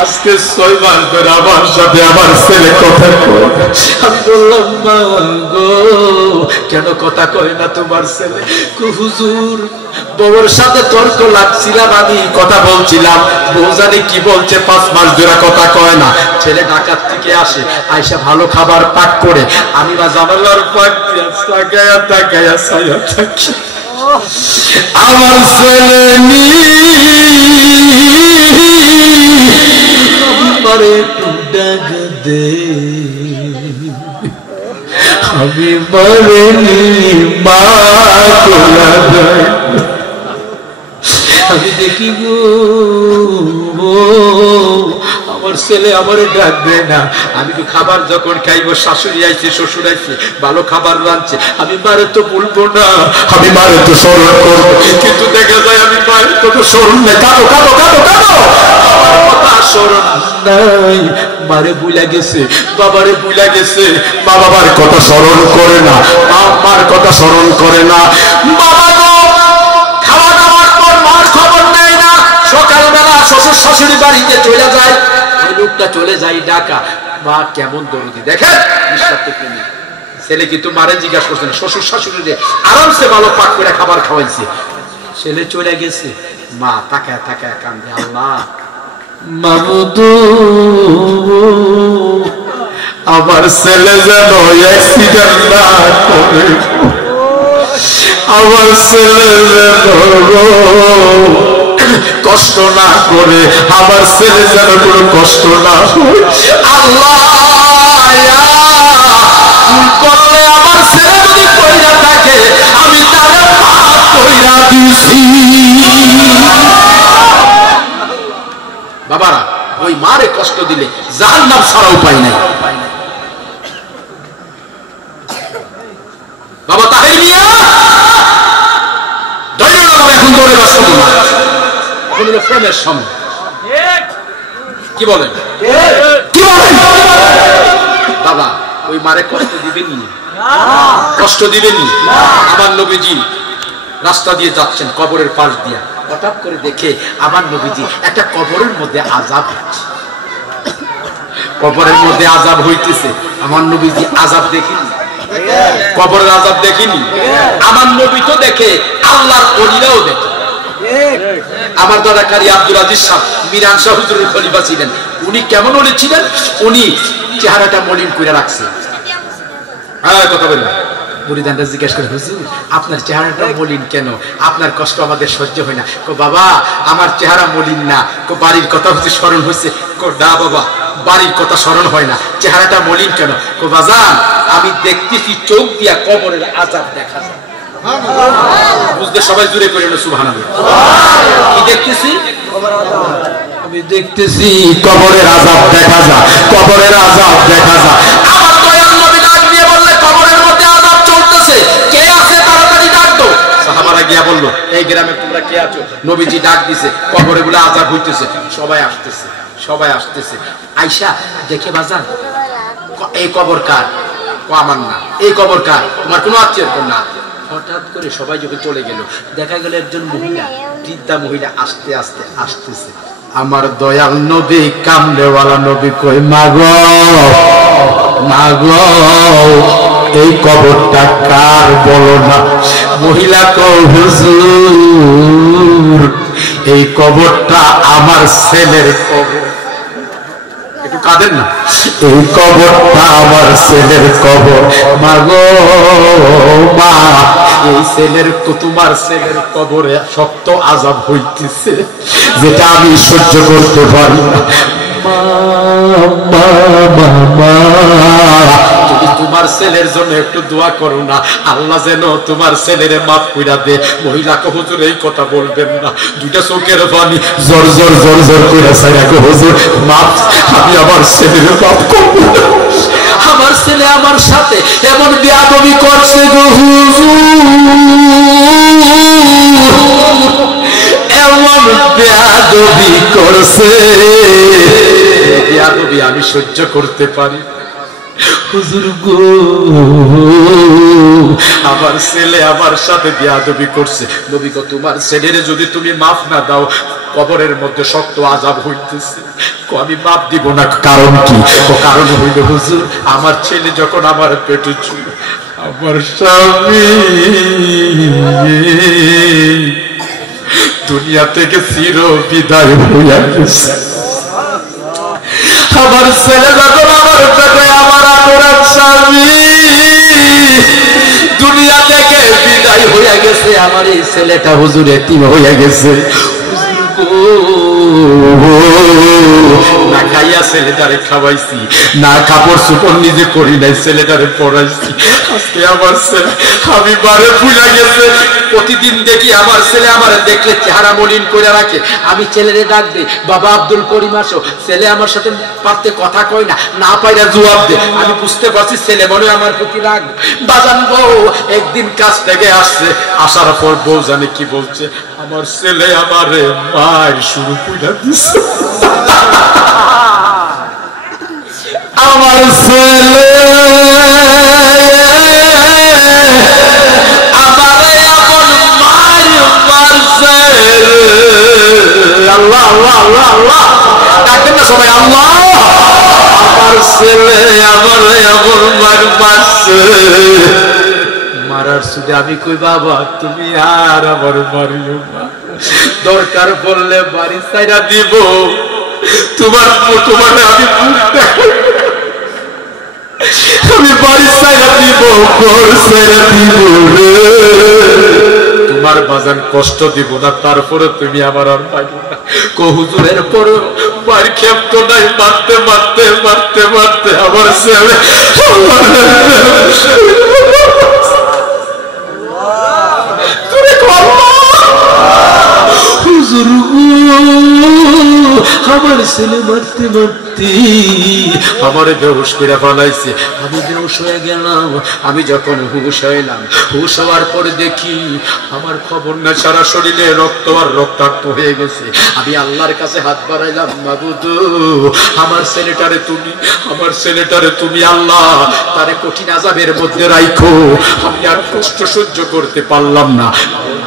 আজকে 6 মাস ধরে আমার সাথে আমার ছেলে কথা কয়। আমি বললাম মা গো, কেন কথা কয় না তোমার ছেলে? হুজুর বউর সাথে তর্ক লাগছিলাম, আমি কথা বলছিলাম, বউ জানি কি বলছে, 5 মাস ধরে কথা কয় না। ছেলে ঢাকার থেকে আসে, আইসা ভালো খাবার পাক করে, আমি বা জানালার পাক দিয়া তাকায়া তাকায়া ছায়া থাকি। আমার ছেলে আমারে ডাক দে, আমি মরেনি মা তোলা দেয়। আমি দেখি গো আমার ছেলে আমারে ডাকবে না। আমি তো খাবার যখন খাইবো, শাশুড়ি আইছে, শ্বশুর আইছে, ভালো খাবার রাঁধছে, আমি মারে তো বলবো না, আমি মারে তো স্মরণ করবো, কিন্তু দেখা যায় আমি মারে তো স্মরণ নেই। কাঁদো কাঁদো কাঁদো কাঁদো, আমার কথা স্মরণ নাই। মারে বুইলা গেছে, বাবারে বুইলা গেছে, মা বাবার কথা স্মরণ করে না, মা মার কথা স্মরণ করে না। বাবা গো খাওয়া দাওয়ার পর মার খবর নেয় না, সকালবেলা শ্বশুর শাশুড়ি বাড়িতে চলে যায়, ওই লোকটা চলে যায় ঢাকা। মা কেমন দরদি দেখেন, নিঃস্বার্থপ্রেমী ছেলে কিন্তু মারে জিজ্ঞাসা করছেন, শ্বশুর শাশুড়ি আরামসে ভালো পাক করে খাবার খাওয়াইছে, ছেলে চলে গেছে, মা তাকায় তাকায় কান্দে, আল্লাহ মাবুদু আমার ছেলে যেন অ্যাক্সিডেন্ট না করে, আমার ছেলে যেন কষ্ট না করে, আমার ছেলে যেন কোনো কষ্ট না হয়। আল্লাহ করলে আমার ছেলে যদি কইরা থাকে, আমি তারে মাফ কইরা দিছি। বাবারা ওই মারে কষ্ট দিলে জাহান্নাম ছাড়া উপায় নাই। দেওয়ার সময় না, এখন হলো ফোনের সময়। কি বলেন কি বলেন বাবা? ওই মারে কষ্ট দিবেন না, কষ্ট দিবেন না। আমার নবীজি রাস্তা দিয়ে যাচ্ছেন কবরের পাশ দিয়া, হঠাৎ করে দেখে আমার নবীজি একটা কবরের মধ্যে আযাব হচ্ছে, কবরের মধ্যে আযাব হইতেছে। আমার নবীজি আযাব দেখিনি, কবরের আযাব দেখিনি। আমার নবী তো দেখে, আল্লাহর ওলিরাও দেখে। আমার দাদা কারি আব্দুল আজিজ সাহেব মিরান শাহ হুজুরের খলিফা ছিলেন। উনি কেমন ওলি ছিলেন? উনি চেহারাটা মলিন করে রাখছে। হ্যাঁ কথা বলবেন। মুরিদানরা জিজ্ঞেস করে, হুজুর আপনার চেহারাটা মলিন কেন? আপনার কষ্ট আমাদের সহ্য হয় না। কো বাবা আমার চেহারা মলিন না, কো বাড়ির কথা হচ্ছে স্মরণ হচ্ছে। কো না বাবা বাড়ির কথা স্মরণ হয় না, চেহারাটা মলিন কেন? কো বাজান আমি দেখতেছি চোখ দিয়া কবরের আযাব দেখা যায়। বুঝতে সবাই জুড়ে করে সুবহানাল্লাহ। কি দেখতেছি? আমি দেখতেছি কবরের আযাব দেখা যায়, কবরের আযাব দেখা যায়। আমার দয়াল নবী ডাক দিয়ে বললে, কবরের মধ্যে আযাব চলতেছে, কে আছে তাড়াতাড়ি ডাক দাও। সাহাবারা গিয়া বলল, এই গ্রামে তোমরা কে আছো? নবীজি ডাক দিছে, কবরে বলে আযাব হইতেছে। সবাই আসতেছে, সবাই আসতেছে। আয়েশা দেখে বাজান এই কবর কার? কো আমার না। এই কবর কার? তোমার কোনো আত্মীয়ের না। হঠাৎ করে সবাই যখন চলে গেল, দেখা গেল একজন মহিলা, বৃদ্ধা মহিলা আস্তে আস্তে আসতেছে। আমার দয়াল নবী কামড়েওয়ালা নবী কই, মাগো মাগো এই কবরটা কার বলো না। মহিলা কও, হুজুর এই কবরটা আমার ছেলের কবর। একটু কাঁদেন না। এই কবরটা আমার ছেলের কবর। মাগো মা এই ছেলের, তোমার ছেলের কবরে শক্ত আযাব হইতেছে, যেটা আমি সহ্য করতে পারি না। তুমি তোমার ছেলের জন্য একটু দোয়া করো না, আল্লাহ যেন তোমার ছেলের মাফ কইরা দে। মহিলা কো, হুজুর এই কথা বলবেন না। দুইটা চোখের পানি জোর জোর জোর জোর কইরা ছাইরা কো, হুজুর মাফ, আমি আমার ছেলের মাফ করব। আমার ছেলে আমার সাথে এমন বেয়াদবি করছে গো হুজুর, এমন বেয়াদবি করছে, বেয়াদবি আমি সহ্য করতে পারি। হুজুর গো আমার ছেলে আমার সাথে বেয়াদবি করছে। নবী গো তোমার ছেলের যদি তুমি মাফ না দাও, কবরের মধ্যে শক্ত আযাব হইতেছে। আমি মাফ দিব না। কারণ কি? কারণ হইল হুজুর আমার ছেলে যখন আমার পেটে ছিল, আমার স্বামী দুনিয়া থেকে চির বিদায় হইয়া গেছে। আমার ছেলে যখন আমার পেটে, আমার আদরের স্বামী দুনিয়া থেকে বিদায় হইয়া গেছে। আমার এই ছেলেটা হুজুর এতিম হইয়া গেছে। না খাইয়া ছেলেটারে খাওয়াইছি, না কাপড় চোপড় নিজে করি নাই, ছেলেটারে পড়াইছি। আজকে আমার ছেলে আমি বারে ভুলা গেছে। প্রতিদিন দেখি আমার ছেলে আমার দেখলে চেহারা মলিন করে রাখে। আমি ছেলেরে ডাক দিই, বাবা আব্দুল করিম আসো। ছেলে আমার সাথে পারতে কথা কয় না, না পাইরা জবাব দে। আমি বুঝতে পারছি ছেলে মনে আমার প্রতি রাগ। বাজান বউ একদিন কাজ থেকে আসছে, আসার পর বউ জানে কি বলছে, আমার ছেলে আমারে মার শুরু কইরা দিছে। আমার ছেলে আমারে এমন মার মারছে। আল্লাহ আল্লাহ আল্লাহ আল্লাহ ডাকেন না সবাই, আল্লাহ। আমার ছেলে আমারে এমন মার মারছে, মারার সুদে আমি কই বাবা তুমি আর আমার মারিও না, দরকার পড়লে বাড়ি ছাইরা দিব, তোমার আমি আমি বাড়ি ছাইরা দিব, ঘর ছাইরা দিব রে। তোমার বাজান কষ্ট দিব না, তারপরে তুমি আমার আর পাইব না। কো হুজুরের পরে বাড়ি ক্ষেপ্ত নাই, মারতে মারতে মারতে মারতে আমার ছেলে আমার ছেলে মারতে মারতে শক্তি আমার বেহুশ করে ফেলাইছে। আমি বেহুশ হয়ে গেলাম। আমি যখন হুশ হইলাম, হুশ হওয়ার পরে দেখি আমার খবর না, সারা শরীরে রক্ত আর রক্তাক্ত হয়ে গেছে। আমি আল্লাহর কাছে হাত বাড়াইলাম, মাবুদ আমার ছেলেটারে তুমি, আমার ছেলেটারে তুমি আল্লাহ তারে কঠিন আযাবের মধ্যে রাখো। আমি আর কষ্ট সহ্য করতে পারলাম না,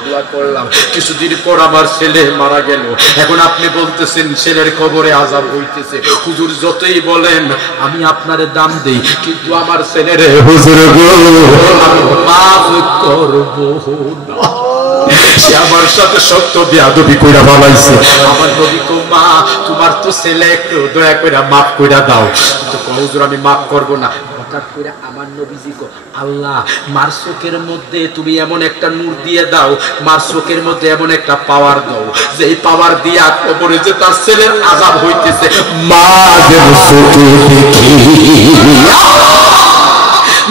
দোয়া করলাম। কিছুদিন পর আমার ছেলে মারা গেল। এখন আপনি বলতেছেন ছেলের খবরে আযাব হইতেছে। হুজুর যতই বলেন আমি আপনারে দাম দেই, কিন্তু আমার ছেলেরে হুজুর গো আমি মাফ করব না। সে আমার সাথে সত্য বেয়াদবি কইরা ফেলাইছে। আমার নবী কো মা তোমার তো ছেলে, একটু দয়া কইরা মাফ কইরা দাও। তো হুজুর আমি মাফ করব না। হঠাৎ করে আমার নবীজি কো আল্লাহ মার চোখের মধ্যে তুমি এমন একটা নূর দিয়ে দাও, মার চোখের মধ্যে এমন একটা পাওয়ার দাও যে এই পাওয়ার দিয়া কবরে যে তার ছেলের আযাব হইতেছে মা যেন চোখে দেখি,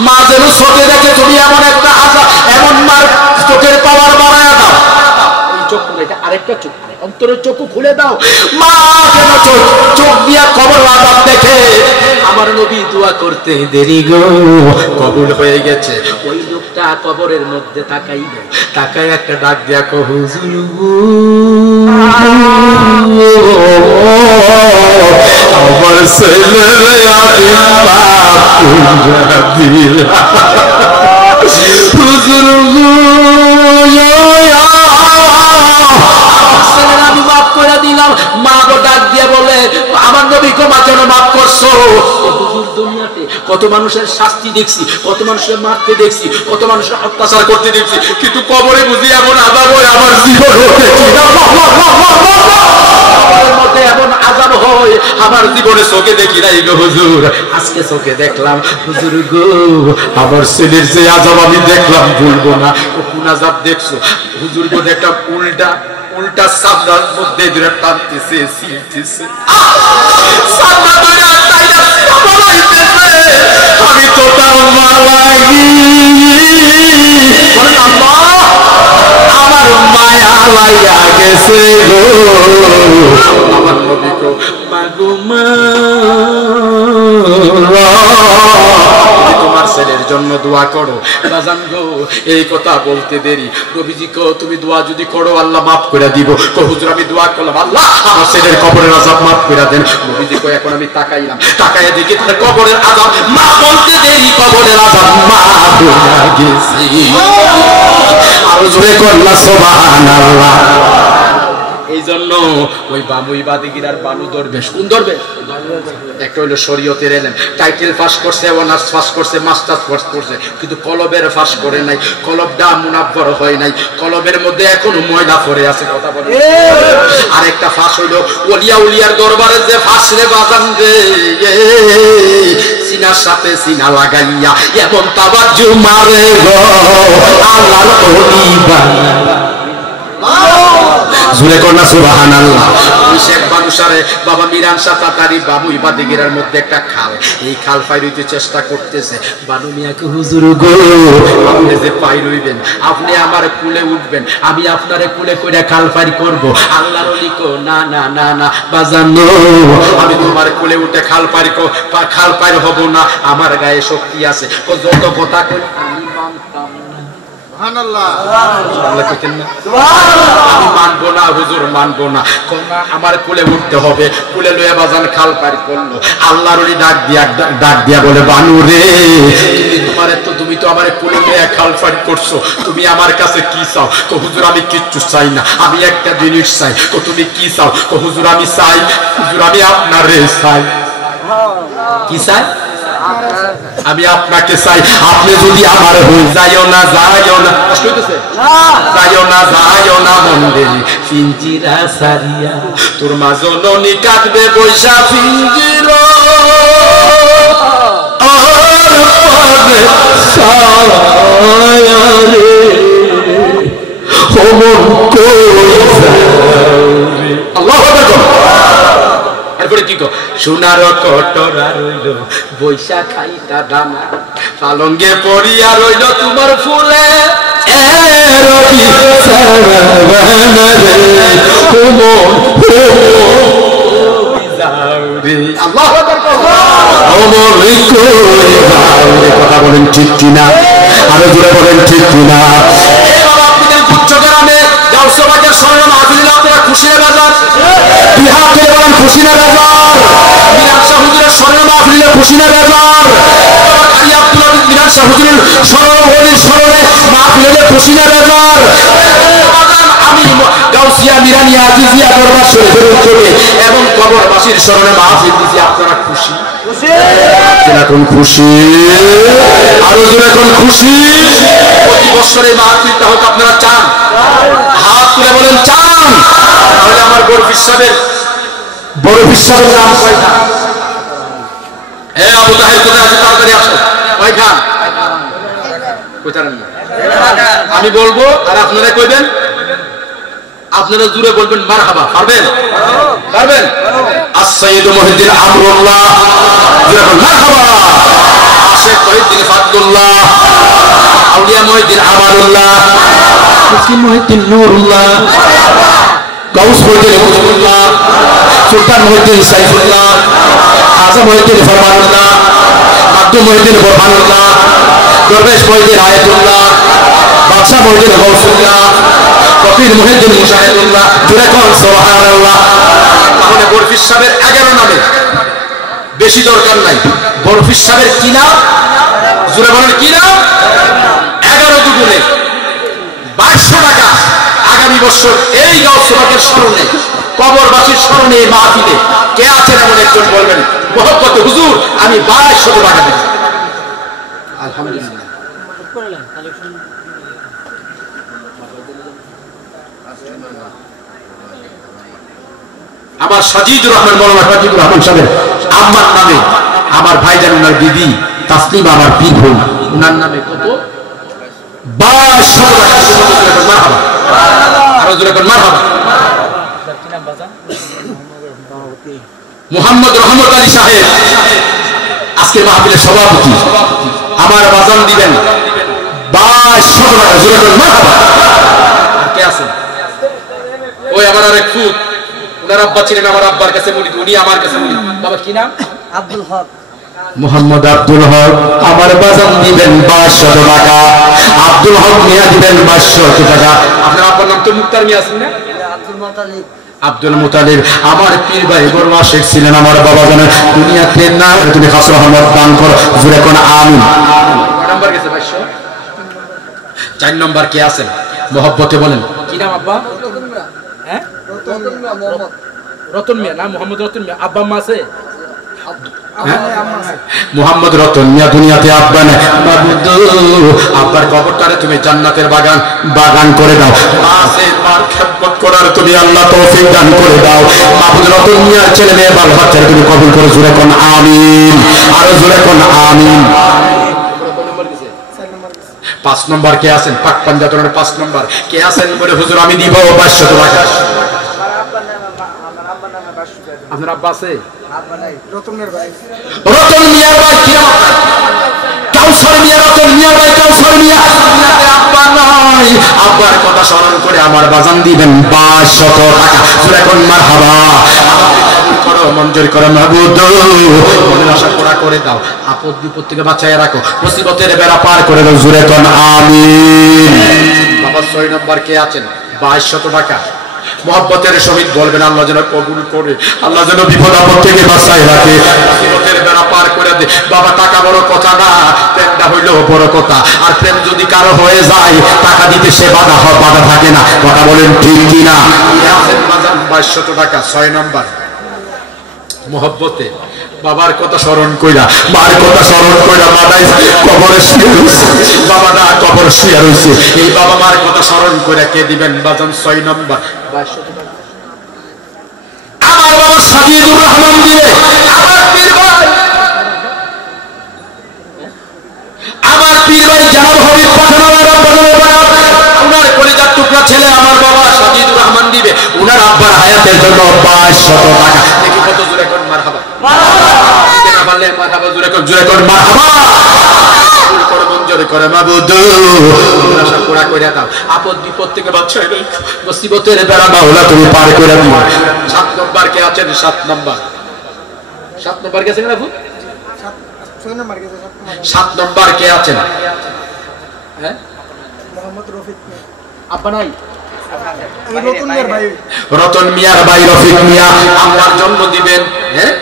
মা যেন চোখে দেখে তুমি এমন একটা আযাব, এমন মার চোখের পাওয়ার বাড়ায়া দাও। এই চোখ এটা আরেকটা চোখ, অন্তরের চোখ খুলে দাও, মা যেন চোখ দিয়া কবর আযাব দেখে। আমার নবী দোয়া করতে দেরি গো, কবর হয়ে গেছে। ওই লোকটা কবরের মধ্যে তাকাইল, তাকায় একটা ডাক দিয়া কো হুজুর আমার ছেলেরে আমি মাফ কইরা দিলাম হুজুর আমি মাফ করে দিলাম। মা গো ডাক দিয়ে বলে আমার নবী ক্ষমা যেন মাফ করছো। হুজুর দুনিয়াতে কত মানুষের শাস্তি দেখছি, কত মানুষের মারতে দেখছি, কত মানুষের অত্যাচার করতে দেখছি, কিন্তু কবরে বুঝি এমন আযাব হয় আমার জীবন মধ্যে এমন আযাব হয় আমার জীবনে চোখে দেখি নাই গো হুজুর। আজকে চোখে দেখলাম হুজুর গো আমার ছেলের যে আযাব আমি দেখলাম ভুলবো না। কোন আযাব দেখছো হুজুর গো? একটা উল্টা উল্টা সামনার মধ্যে ধরে টানতেছে, ছিলতেছে, সামনা ধরে টাইনা বলাইতেছে আমি তো তার মা লাগি, আমার মায়া লাইয়া গেছে গো। আমার নবী গো মাগো মা তোমার ছেলের জন্য দোয়া করো বাজান গো। এই কথা বলতে দেরি, নবীজি কো তুমি দোয়া যদি করো আল্লাহ মাফ করে দিব। কো হুজুর আমি দোয়া করলাম আল্লাহ আমার ছেলের কবরের আযাব মাফ করে দেন। নবীজি কো এখন আমি তাকাইলাম, তাকাইয়া দেখি তার কবরের আযাব মা বলতে দেরি কবরের আযাব মা হয়ে গেছে। আর জোরে করলা সুবহানাল্লাহ। এই জন্য ওই বামুই বাদিগিরার বানু দরবেশ, কোন দরবেশ? একটা হইলো শরীয়তের এলেম, টাইটেল পাস করছে, অনার্স পাস করছে, মাস্টার্স পাস করছে, কিন্তু কলবের পাস করে নাই, কলবটা মুনাব্বর হয় নাই, কলবের মধ্যে এখনো ময়লা পড়ে আছে। কথা বলে আরেকটা ফাঁস হইলো ওলিয়া উলিয়ার দরবারে যে ফাঁস রে বাজান রে, সিনার সাথে সিনা লাগাইয়া এমন তাবাজ্জু মারে গো আল্লাহর ওলি বান্দা। জুরে করনা সুবহানাল্লাহ। শেখ বানুসারে বাবা মিরান শাহ তাতারি বাবুই বাদিগিরার মধ্যে একটা খাল, এই খাল পাইরইতে চেষ্টা করতেছে। বানু মিয়াকে হুজুর গো আপনি যে পাইরইবেন, আপনি আমার কুলে উঠবেন, আমি আপনারে কুলে কইরা খাল পার করব। আল্লাহর ওলি কো না না না না বাজানো, আমি তোমার কুলে উঠে খাল পার হব না, আমার গায়ে শক্তি আছে। যত কথা কই আমি মানতাম না। সুবহানাল্লাহ আল্লাহ কইতেন না আমি মানবো না হুজুর, মানবো না, আমার কোলে উঠতে হবে। কোলে লইয়া বাজান খাল পার করলো। আল্লাহর ওলি ডাক দিয়া বলে বানু রে তুমি তো আমার কোলে লইয়া খাল পার করছো, তুমি আমার কাছে কি চাও? তো হুজুর আমি কিচ্ছু চাই না, আমি একটা জিনিস চাই। তো তুমি কি চাও? তো হুজুর আমি চাই, হুজুর আমি আপনারে চাই। কি চাই? আমি আপনাকে চাই। আপনি যদি আমার হয়ে যাইও না, যাইও না, কষ্ট হইতেছে, যাইও না যাইও না মন্দির পিঞ্জিরা সারিয়া, তোর মা জননী কাঁদবে বৈশা পিঞ্জির সোনার কটরা রইল বৈশা খাইতা দানা, পালঙ্গে পড়িয়া রইল তোমার ফুলে আল্লাহ কথা বলেন ঠিক কিনা? আরো জোরে বলেন ঠিক কিনা? আপনারা খুশি না বেজার? বিহার থেকে বলেন খুশি না বেজার? মিরান শাহ হুজুরের স্মরণ মাহফিলে খুশি না বেজার? কারি আব্দুল আমিন মিরান শাহ হুজুরের স্মরণে মাহফিলে খুশি না বেজার? আমি গাউসিয়া মিরানিয়া আজিজিয়া দরবার শরীফের উদ্যোগে এবং কবরবাসীর স্মরণে মাহফিল দিছি, আপনারা খুশি? এখন খুশি? আরো জোরে এখন খুশি? প্রতি বছরে মাহফিলটা হোক আপনারা চান? হাত তুলে বলেন চান? তাহলে আমার বড় বিশ্বাসের নাম কয়টা? আবু তাহের কোথায় আছে? তাড়াতাড়ি আসো। কয়টা? আমি বলবো আর আপনারা কইবেন, আপনারা জুড়ে বলবেন মারহাবা। পারবেন? পারবেন? as-sayyid মুহিদ্দিন আমরুল্লাহ, জুড়ে বলবেন মারহাবা। আশেক মুহিদ্দিন ফাদলুল্লাহ, আউলিয়া মুহিদ্দিন আমানুল্লাহ, মুসলিম মুহিদ্দিন নূরুল্লাহ, গাউস মুহিদ্দিন হুজুরুল্লাহ, সুলতান মুহিদ্দিন সাইফুল্লাহ, আজম মুহিদ্দিন ফরমানুল্লাহ, আব্দুল মুহিদ্দিন বুরহানুল্লাহ, দরবেশ মুহিদ্দিন আয়াতুল্লাহ, বাদশা মুহিদ্দিন গৌসুল্লাহ, ফকির মুহিদ্দিন মুশাহিদুল্লাহ, জুড়ে কোন সুবহানাল্লাহ। তাহলে বরফিস সাহেবের 11 নামে বেশি দরকার নাই। বরফিস সাহেবের কি নাম? জুড়ে বলেন কি নাম? 11 দুগুণে 2200 টাকা। আগামী বছর এই গাউসুবাকের স্মরণে, কবরবাসীর স্মরণে মাহফিলে কে আছেন এমন একজন বলবেন মহব্বতে হুজুর আমি 2200 টাকা দেব। আলহামদুলিল্লাহ। আমার সাজিদুর রহমান, মৌলানা সাজিদুর রহমান সাহেবের আম্মার নামে আমার ভাইজান ওনার দিদি তাসলিমা আমার পীর বোন, ওনার নামে কত? 2200 টাকা। মারহাবা। আরো জোরে বলেন মারহাবা। মোহাম্মদ রহমত আলী সাহেব আজকের মাহফিলের সভাপতি, আমার বাজান দিবেন 2200 টাকা। জোরে বলেন মারহাবা। কে আছেন? ওই আমার আরেক ফুট, ওনার আব্বা ছিলেন আমার আব্বার কাছে মুরিদ, উনি আমার কাছে মুরিদ। বাবা কি নাম? আব্দুল হক, মোহাম্মদ আব্দুল হক। আমার বাজান দিবেন 2200 টাকা। আব্দুল হক মিয়া দিবেন 2200 টাকা। আপনার আব্বার নাম তো মুক্তার মিয়া আছেন না? আব্দুল মুতালিব। আব্দুল মুতালিব আমার পীর ভাই বড় আশিক ছিলেন আমার বাবা জানেন, দুনিয়াতে না তুমি খাস রহমত দান করো। জুরে কোন আমিন। কয় নাম্বার গেছে? 2200। 4 নাম্বার কে আছেন? মহব্বতে বলেন কি নাম আব্বা? হ্যাঁ, রতন মিয়া না? মোহাম্মদ রতন মিয়া। আব্বা মা আছে? মোহাম্মদ রতন মিয়া দুনিয়াতে আব্বা নেই। আব্বার কবরটারে তুমি জান্নাতের বাগান করে দাও। মার খেদমত করার তুমি আল্লাহ তৌফিক দান করে দাও। মাহমুদ রতন মিয়ার ছেলে মেয়ে বাল বাচ্চারে তুমি কবুল করে। জোরে কোন আমিন। আরো জোরে কোন আমিন। 5 নম্বর কে আছেন? পাক পাঞ্জাতনের 5 নম্বর কে আছেন? বলে হুজুর আমি দিব 2200 টাকা। আপনার আব্বা আছে? রতন মিয়ার ভাই কি নাম আপনার? কাউসার মিয়া। রতন মিয়ার ভাই কাউসার মিয়া। আব্বা নাই, আব্বার কথা স্মরণ করে আমার বাজান দিবেন 2200 টাকা। জোরে কোন মারহাবা। করো মঞ্জুর করো মাহবুব, মনের আশা পুরা করে দাও। আপদ বিপদ থেকে বাঁচায় রাখো, মুসিবতের বেড়া পার করে দাও। জোরে কোন আমিন। বাবা 6 নম্বর কে আছেন? 2200 টাকা। মহব্বতের সহিত বলবেন আল্লাহ যেন কবুল করে, আল্লাহ যেন বিপদ আপদ থেকে বাঁচায় রাখে, মুসিবতের বেড়া পার করে দে। বাবা টাকা বড় কথা না, প্রেমটা হইলেও বড় কথা। আর প্রেম যদি কারো হয়ে যায় টাকা দিতে সে বাধা থাকে না। কথা বলেন ঠিক কিনা? 2200 টাকা। 6 নম্বর মহব্বতে বাবার কথা স্মরণ কইরা, মার কথা স্মরণ কইরা বাবাই কবরে শুয়ে রইছে। বাবাটা কবর শুয়ে রইছে, এই বাবা মার কথা স্মরণ কইরা কে দিবেন বাজান? 6 নম্বর 2200 টাকা। আমার বাবা সাজিদুর রহমান দিবে। আমার পীর ভাই জানাব হবিব পাঠানোর ওনার কলিজার টুকরা ছেলে আমার বাবা সাজিদুর রহমান দিবে। ওনার আব্বার হায়াতের জন্য 2200 টাকা। দেখি কত জোরে কোন মারহাবা। আপদ বিপদ থেকে বাঁচায় মুসিবতের বেড়া মাওলা তুমি পার করে দিও। 7 নম্বর কে আছেন? 7 নম্বর গেছেন না? 7 নম্বর কে আছেন? হ্যাঁ, আব্বা নাই, রতন মিয়ার ভাই রফিক মিয়া আল্লাহর জন্য দিবেন। হ্যাঁ,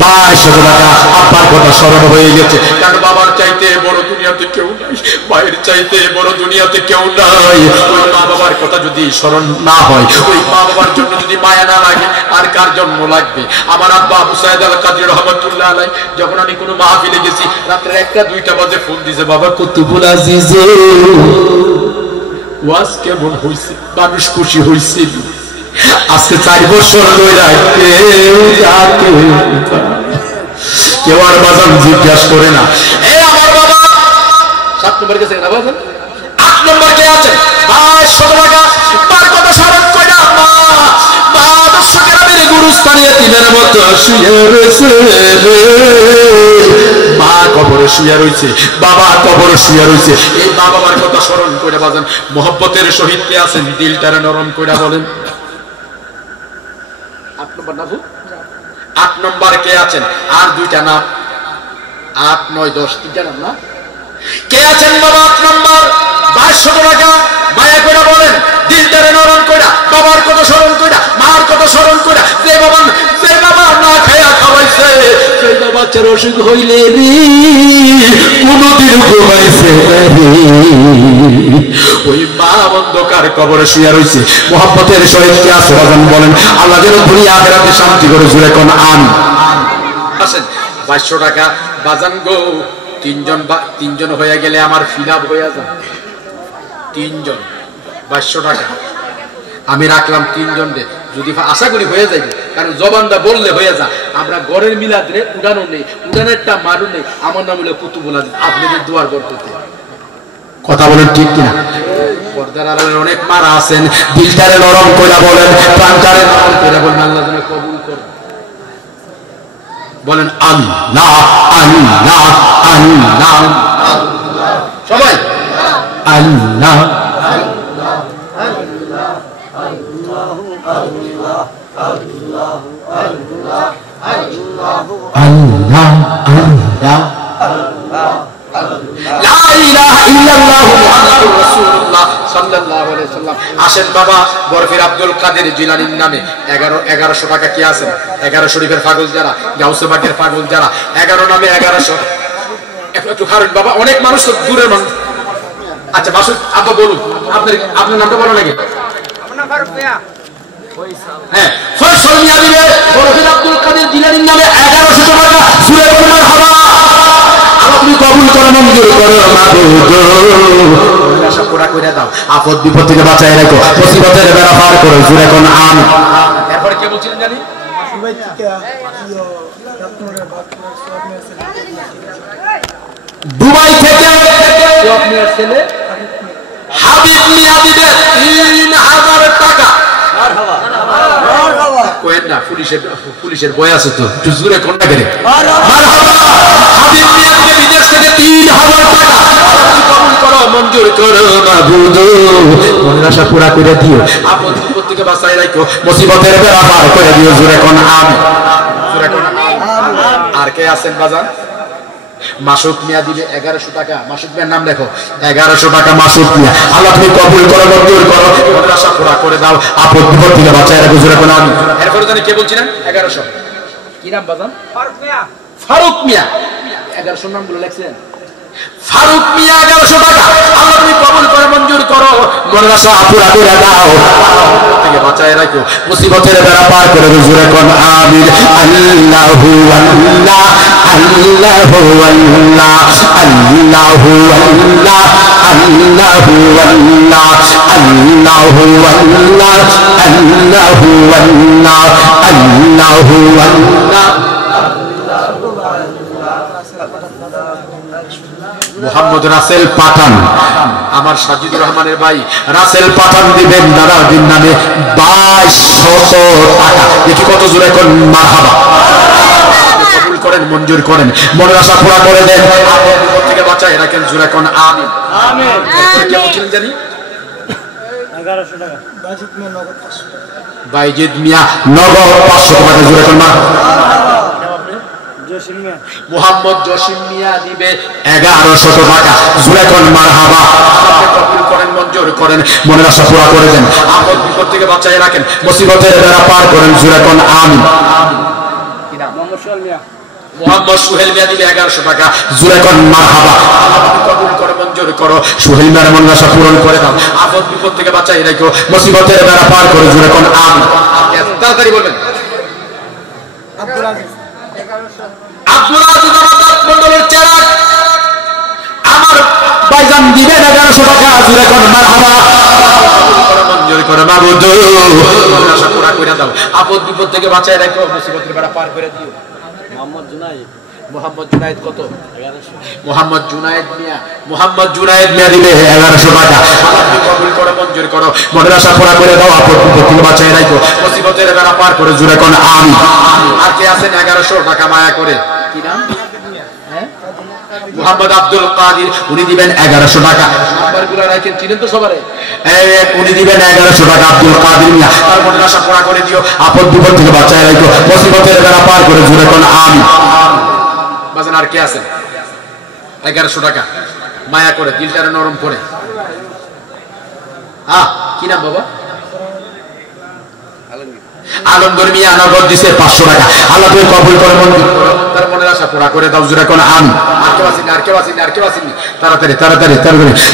2200 টাকা। আব্বার কথা স্মরণ হয়ে গেছে, কারণ বাবার চাইতে বড় দুনিয়াতে কেউ নাই, ভাইয়ের চাইতে বড় দুনিয়াতে কেউ নাই। ওই মা বাবার কথা যদি স্মরণ না হয়, ওই মা বাবার জন্য যদি মায়া না লাগে, আর কার জন্ম লাগবে? আমার আব্বা আবু সাইদ আল কাদরি রহমাতুল্লাহ আলাইহি, যখন আমি কোনো মাহফিলে গেছি, রাত্রে 1টা 2টা বাজে ফোন দিছে, বাবা কুতুবুল আজিজ ওয়াজ কেমন হইছে, মানুষ খুশি হইছে? আজকে 4 বছর ধরে কেউ আর বাজান জিজ্ঞাসা করে না। এই আমার বাবা 7 নম্বর গেছে না, বাজান 8 নম্বর কে আছে? 2200 টাকা। তার কথা স্মরণ করে আম্মা মা দর্শকেরা মেরে গুরুস্থানে তিনের মতো শুয়ে রয়েছে, মা কবরে শুয়ে রয়েছে, বাবা কবরে শুয়ে রয়েছে। এই মা বাবার কথা স্মরণ করে বাজান মোহব্বতের সহিত কে আছেন? দিলটারে নরম করে বলেন। 8 নম্বর না, 8 নম্বর কে আছেন? আর 2টা নাম, 8, 9, 10, 3টা নাম না? কে আছেন বাবা 8 নম্বর? 2200 টাকা। মায়া করে বলেন, দিলটারে নরম করে, বাবার কথা স্মরণ করে, মার কথা স্মরণ করে। যে বাবা না খায়া খাওয়াইছে, সেই বাচ্চার অসুখ হইলে রে কোনদিন ঘুমাইছে রে, ওই মা অন্ধকার কবরে শুয়ে রয়েছে। মোহাম্মতের সহিত কে আছে বাজান বলেন? আল্লাহ যেন দুনিয়া আখিরাতে শান্তি করে জুড়ে কোন আন আসেন। 2200 টাকা বাজান গো। 3জন হয়ে গেলে আমার ফিলাপ হয়ে যায়। 3জন 2200 টাকা আমি রাখলাম। 3জন রে যদি আশা করি হয়ে যাবে, কারণ জবানটা বললে হয়ে যা। আমরা গড়ের মিলাদ রে উড়ানো নেই, উড়ানেরটা মারু নেই। আমার নাম হলো কুতুবুল আজিজ, আপনাদের দুয়ার বরকতে। কথা বলেন ঠিক কিনা? পর্দার আড়ালে অনেক মারা আছেন, দিলটারে নরম করে বলেন, প্রাণটারে নরম করে বলেন, আল্লাহ যেন কবুল করেন। বলেন আল্লাহ আল্লাহ আল্লাহ, সবাই আল্লাহ আল্লাহ আল্লাহ লা ইলাহা ইল্লাল্লাহ মুহাম্মাদুর রাসূলুল্লাহ সাল্লাল্লাহু আলাইহি সাল্লাম। আসেন বাবা বরফির আব্দুল কাদের জিলানীর নামে 1100 টাকা কি আছেন? 11 শরীফের পাগল যারা, গাউসে বাগের পাগল যারা, 11 নামে 1100। একটু খারুন বাবা, অনেক মানুষ তো দূরের মানুষ। আচ্ছা মাসুদ আব্বা বলুন, আপনার নামটা বলো নাকি? আমার নাম ফারুক মিয়া। হ্যাঁ, ফয়সাল মিয়া দিবে বরফির আব্দুল কাদের জিলানীর নামে 1100 টাকা। সূরা মারহাবা। আপনি কবুল করে মঞ্জুর করো মাবুদ, আশা পুরা করে দাও, আপদ বিপদ থেকে বাঁচায় রাখো, মুসিবতের বেড়া পার করো, জুড়ে কোন আম। এরপরে কে বলছিলেন জানি? দুবাই থেকে আপনার ছেলে হাবিব মিয়া দিবে 3000 টাকা। পুলিশের বই আছে তো, একটু জোরে কোনটা করে হাবিব মিয়া দিবে বিদেশ থেকে 3000 টাকা। কবুল করো মঞ্জুর করো মাবুদ, মনের আশা পুরা করে দিও, আপদ বিপদ থেকে বাঁচাই রাখো, মুসিবতের বেড়া পার করে দিও, জোরে কোন আমিন, জোরে কোন আমিন। আর কে আছেন বাজান? মাসুদ মিয়া দিবে 1100 টাকা। মাসুদ মিয়ার নাম লেখো, 1100 টাকা মাসুদ মিয়া। আল্লাহ তুমি কবুল করো, মঞ্জুর করো, মনের আশা পুরা করে দাও, আপদ বিপদ থেকে বাঁচায় রাখো, জোরে কোন আমিন। এরপরে জানি কে বলছিলেন? 1100 কি নাম বাজান? ফারুক মিয়া। ফারুক মিয়া 1100 নাম গুলো লেখছেন। ফারুক মিয়া 1100 টাকা। আল্লাহ তুমি কবুল করে মঞ্জুর করো, মনের আশা পুরা করে দাও, থেকে বাঁচায় রাখো, মুসিবতের বেড়া পার করে দাও, জোরে কোন আমিন। আল্লাহু আল্লাহ আল্লাহু আল্লাহ আল্লাহু আল্লাহ আল্লাহু আল্লাহ আল্লাহু আল্লাহ আল্লাহু আল্লাহ আল্লাহু আল্লাহ। মোহাম্মদ রাসেল পাঠান, আমার সাজিদুর রহমানের ভাই রাসেল পাঠান দিবেন দাদার দিন নামে 2200 টাকা। দেখি কত জোরে কোন মারহাবা। কবুল করেন, মঞ্জুর করেন, মনের আশা পুরা করে দেন, আপদ বিপদ থেকে বাঁচায় রাখেন, জোরে কোন আমিন আমিন। কে বলছিলেন জানি? 1100 টাকা। বাইজিদ মিয়া নগদ 500 টাকা, জোরে কোন মারহাবা। মোহাম্মদ জসিম মিয়া দিবে 1100 টাকা। জোরে কোন মারহাবা। কবুল করেন, মঞ্জুর করেন, মনের আশা পুরা করে দেন, আপদ বিপদ থেকে বাঁচিয়ে রাখেন, মুসিবতের বেড়া পার করেন। জোরে কোন আমিন। কি নাম? মোহাম্মদ সোহেল মিয়া দিবে 1100 টাকা। জোরে কোন মারহাবা। কবুল করে মঞ্জুর করো, সোহেল মিয়ার মনের আশা পূরণ করে দাও, আপদ বিপদ থেকে বাঁচিয়ে রাখো, মুসিবতের বেড়া পার করে। জোরে কোন আমিন। তাড়াতাড়ি বলবেন। আব্দুল আজিজ মন্ডলের চেরা আমার ভাইজান দিবেন 1100 টাকা। জোরে কোন মারহাবা। মঞ্জুর করে মাবুদ, মনের আশা পুরা করে দাও, আপদ বিপদ থেকে বাঁচিয়ে রাখো, মুসিবতের বেড়া পার করে দিও। মোহাম্মদ জুনায়েদ কত? 1100। মোহাম্মদ জুনায়েদ মিয়া দিবে 1100 টাকা। আপনি কবুল করে মঞ্জুর করো, মনের আশা পুরা করে দাও, আপদ বিপদ থেকে বাঁচিয়ে রাখো, মুসিবতের বেড়া পার করে। জোরে কোন আমিন। আর কে আছেন 1100 টাকা মায়া করে? কি নাম? মোহাম্মদ আব্দুল কাদির, উনি দিবেন 1100 টাকা। নাম্বারগুলো রাখেন, চিনেন তো সবারে? উনি দিবেন 1100 টাকা। আব্দুল কাদির মিয়া, তার মনের আশা পুরা করে দিও, আপদ বিপদ থেকে বাঁচিয়ে রাখো, মুসিবতের বেড়া পার করে। জোরে কোন আমিন। বাজান আর কে আছেন? 1100 টাকা মায়া করে, দিলটারে নরম করে। কি নাম বাবা? আলমগীর মিয়া নগদ দিছে 500 টাকা। আল্লাহ তুমি কবুল করে মঞ্জুর করো, তার মনের আশা পুরা করে দাও। জোরে কোন আমিন। আর কে বাসিনি তাড়াতাড়ি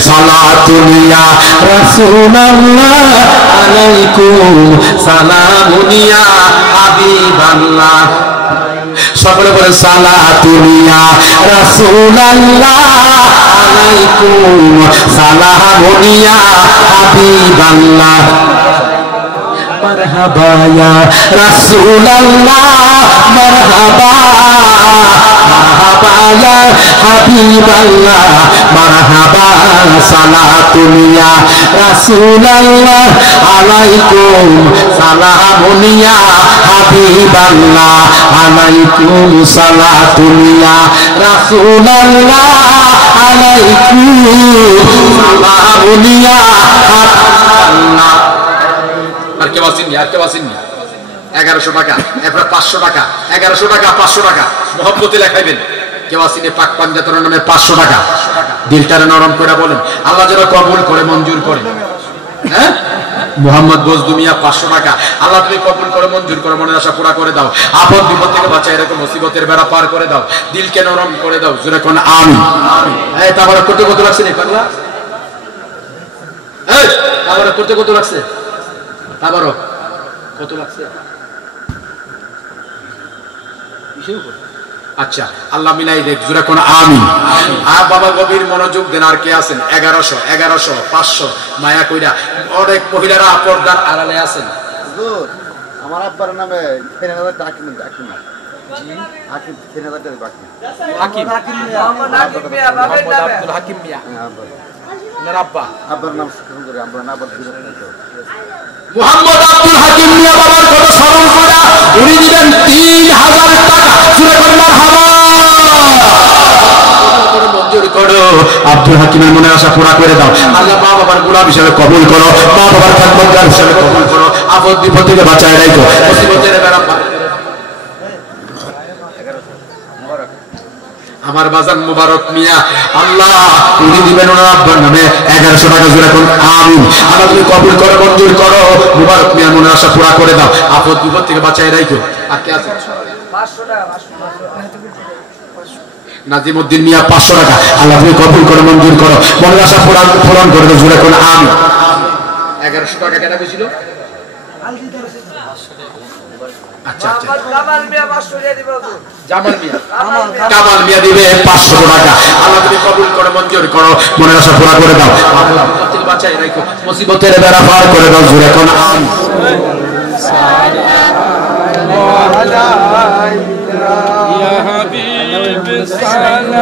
সালাতুন ইয়া রাসূলুল্লাহ আলাইকুম সালামুন ইয়া হাবিবাল্লাহ। সকলে বলে সালাতুন ইয়া রাসূলুল্লাহ আলাইকুম সালামুন ইয়া হাবিবাল্লাহ। মারহাবা ইয়া রাসূলুল্লাহ, মারহাবা মারহাবা ইয়া হাবিবাল্লাহ, মারহাবা সালাতুন ইয়া রাসূলুল্লাহ আলাইকুম সালামুন ইয়া হাবিবাল্লাহ, আলাইকুম সালাতুন ইয়া রাসূলুল্লাহ আলাইকুম সালামুন ইয়া হাবিবাল্লাহ। আর কে বাসিনি 1100 টাকা। এরপর 500 টাকা। 1100 টাকা 500 টাকা মহব্বতে লেখাইবেন। কে বাসিনি পাক পাঞ্জাতনের নামে 500 টাকা। দিলটারে নরম করে বলেন, আল্লাহ যেন কবুল করে মঞ্জুর করে। হ্যাঁ, মোহাম্মদ বজদুমিয়া 500 টাকা। আল্লাহ তুমি কবুল করে মঞ্জুর করে, মনের আশা পুরা করে দাও, আপদ বিপদ থেকে বাঁচিয়ে রেখো, মুসিবতের বেড়া পার করে দাও, দিলকে নরম করে দাও। জোরে কোন আমিন। এই তাবারা করতে কত লাগছে রে পাগলা? এই তাবারা করতে কত লাগছে? তাবারও কত লাগছে? আচ্ছা, আল্লাহ মিলাই দেখ। জোরে কোন আমিন। বাবা গভীর মনোযোগ দেন। আর কে আছেন? 1100 500 মায়া কইরা। অনেক মহিলারা পর্দার আড়ালে আছেন। আমার আব্বার নামে 3000 টাকা ডাকি না। জি হাকিম 3000 টাকা বাকি। হাকিম আব্দুল হাকিম মিয়া। আপনার আব্বার নাম শুরু করে আমরা না বলতে মোহাম্মদ আব্দুল হাকিম মিয়া বাবার কথা স্মরণ করা উনি দিবেন 3000 টাকা। জোরে কোন মারহাবা। মঞ্জুর করো, আব্দুল হাকিমের মনের আশা পুরা করে দাও। আল্লাহ মা বাবার গোলাম হিসেবে কবুল করো, মা বাবার খাদমতগার হিসেবে কবুল করো, আপদ বিপদ থেকে বাঁচায় রাখো, মুসিবতের বেড়া পার। আমার বাজান মুবারক মিয়া, আল্লাহ উনি দিবেন ওনার আব্বার নামে 1100 টাকা। জোরে কোন আমিন। আল্লাহ তুমি কবুল করো, মঞ্জুর করো, মুবারক মিয়ার মনের আশা পুরা করে দাও, আপদ বিপদ থেকে বাঁচায় রাখো। আর কে আছে? 500 টাকা। নাজিমউদ্দিন মিয়া 500 টাকা। আল্লাহ তুমি কবুল করো, মঞ্জুর করো, মনের আশা পূরণ করে দাও। জোরে কোন আমিন। 1100 টাকা কেনা হয়েছিল? আচ্ছা আচ্ছা, কামাল মিয়া দিবে 500 টাকা। আল্লাহ তুমি কবুল করো, মঞ্জুর করো, মনের আশা পুরা করে দাও, আপদ থেকে বাঁচাই রাখো, মুসিবতের বেড়া পার করে দাও। জোরে কোন আমিন। ইয়া হাবিব সালাম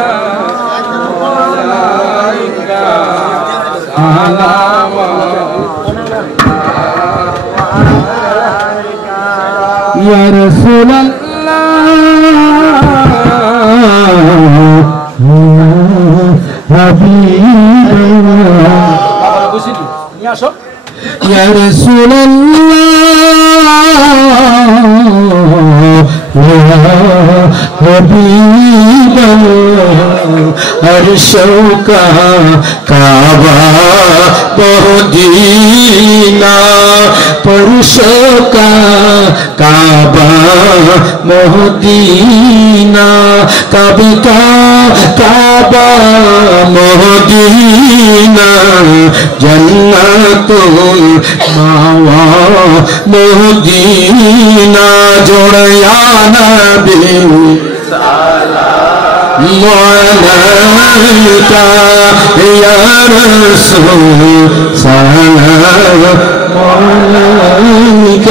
আলাইকা ইয়া রাসূলুল্লাহ হাবিবাল্লাহ। বাবা বুঝিনি নিয়ে আসো। ইয়া রাসূলুল্লাহ حبيب عرشوں کا کعبہ مدینہ پرشوں کا کعبہ مدینہ کعبہ کا کعبہ مدینہ جنت المأوى مدینہ جوڑ یا نبی عليك يا رسول سلام عليك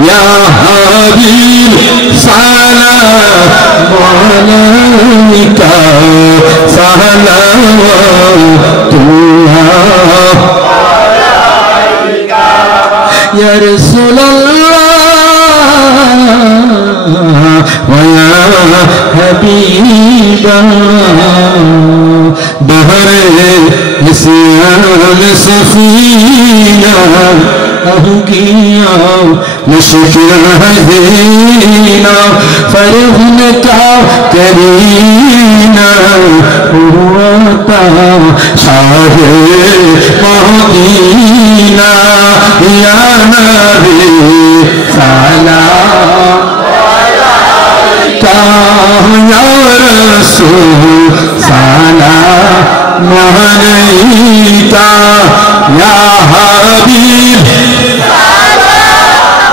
يا حبيب سلام عليك صلوات الله يا رسول الله ويا حبيبا بحر نسيان سفينة أهكيا مشكل هدينا فرهنك كرينا هوتا شاه مدينة يا نبي سلام يا رسول سلام عليك يا حبيب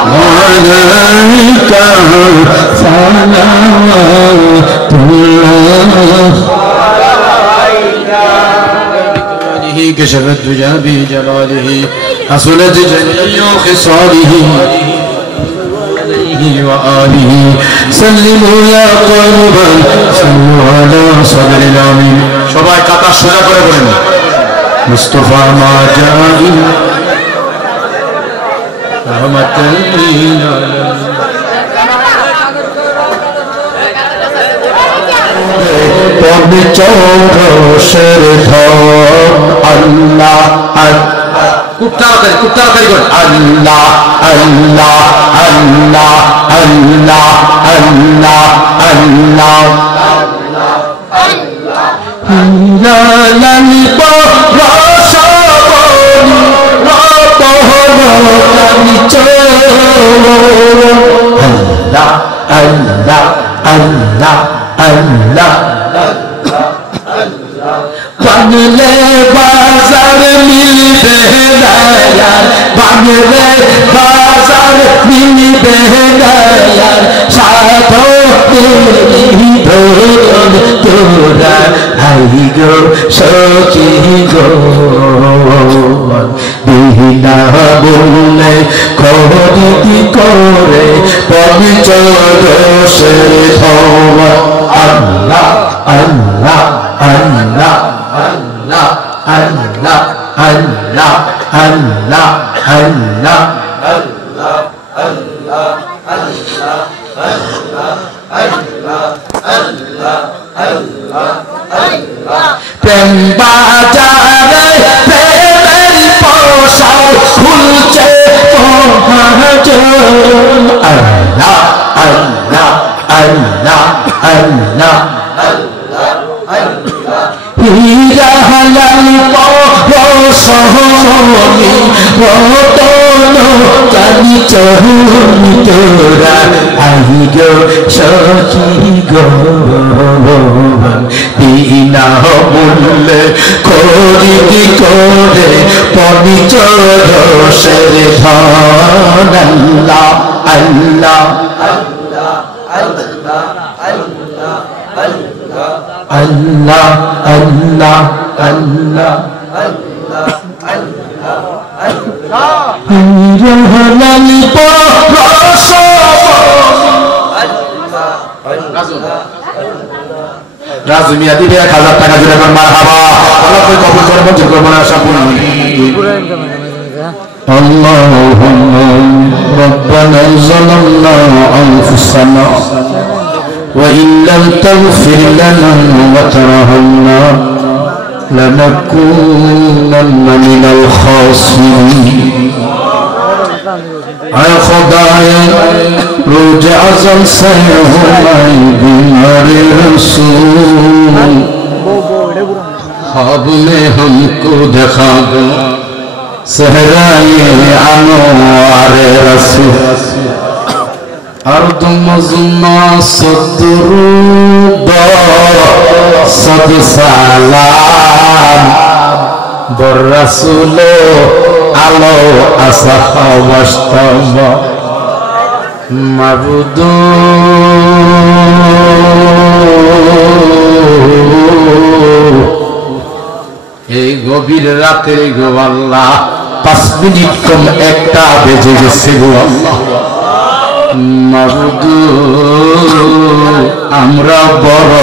سلام عليك صلوات الله كشف الدجى بجلاله حصلت جميع خصاله وآله سلموا يا قربا صلوا على صدر الأمين সবাই কাতার সোজা করে বলেন মুস্তাফা মা জাই রহমাতুল লিল আলামিন পবে চৌরশের ধর আল্লাহ খুব তাড়াতাড়ি করেন আল্লাহ আল্লাহ আল্লাহ আল্লাহ আল্লাহ আল্লাহ লালি রসবনি রতহরকানি আল্লাহ আল্লাহ আল্লাহ আল্লাহ বাংলে বাজার মিলবে দয়াল বাংলে বাজার মিলবে দয়াল সাধো তেরি ধন তোরা আই গো সখী গো বিনা বললে খরিদি করে পঞ্চদশের ধোয়া আল্লাহ আল্লাহ আল্লাহ আল্লাহ আল্লাহ আল্লাহ আল্লাহ আল্লাহ আল্লাহ আল্লাহ আল্লাহ আল্লাহ আল্লাহ আল্লাহ আল্লাহ প্রেম বাজারে প্রেমের পোশাক খুলছে মহাজন আল্লাহ আল্লাহ আল্লাহ আল্লাহ হীরা হালাল পরশমণি রতন কালি চরণি তোরা আই গো সখী গো বিনা মূল্যে খরিদি করে পঞ্চদশের ধন আল্লাহ আল্লাহ আল্লাহ আল্লাহ আল্লাহ আল্লাহ আল্লাহ আল্লাহ আল্লাহ আল্লাহ রহলালি রাজু মিয়া দিবে 1000 টাকা জুড়ে মারহাবা আল্লাহ কই কবুল করে মঞ্জুর করবে না আশা করি اللهم ربنا ظلمنا أنفسنا وإن لم تغفر لنا وترحمنا لنكونن من الخاسرين आय खुदाए रोज अज़ल से हुमाई बीमारे रसूल ख्वाब में हमको देखा दो सहराए अनवारे रसूल अर्द मज़मा सदरुद सद सलाम बर रसूल आलो असहवस्तम माबुदू এই গভীর রাতে গো আল্লাহ 5 মিনিট কম একটা বেজে গেছে গো আল্লাহ মাবুদু আমরা বড়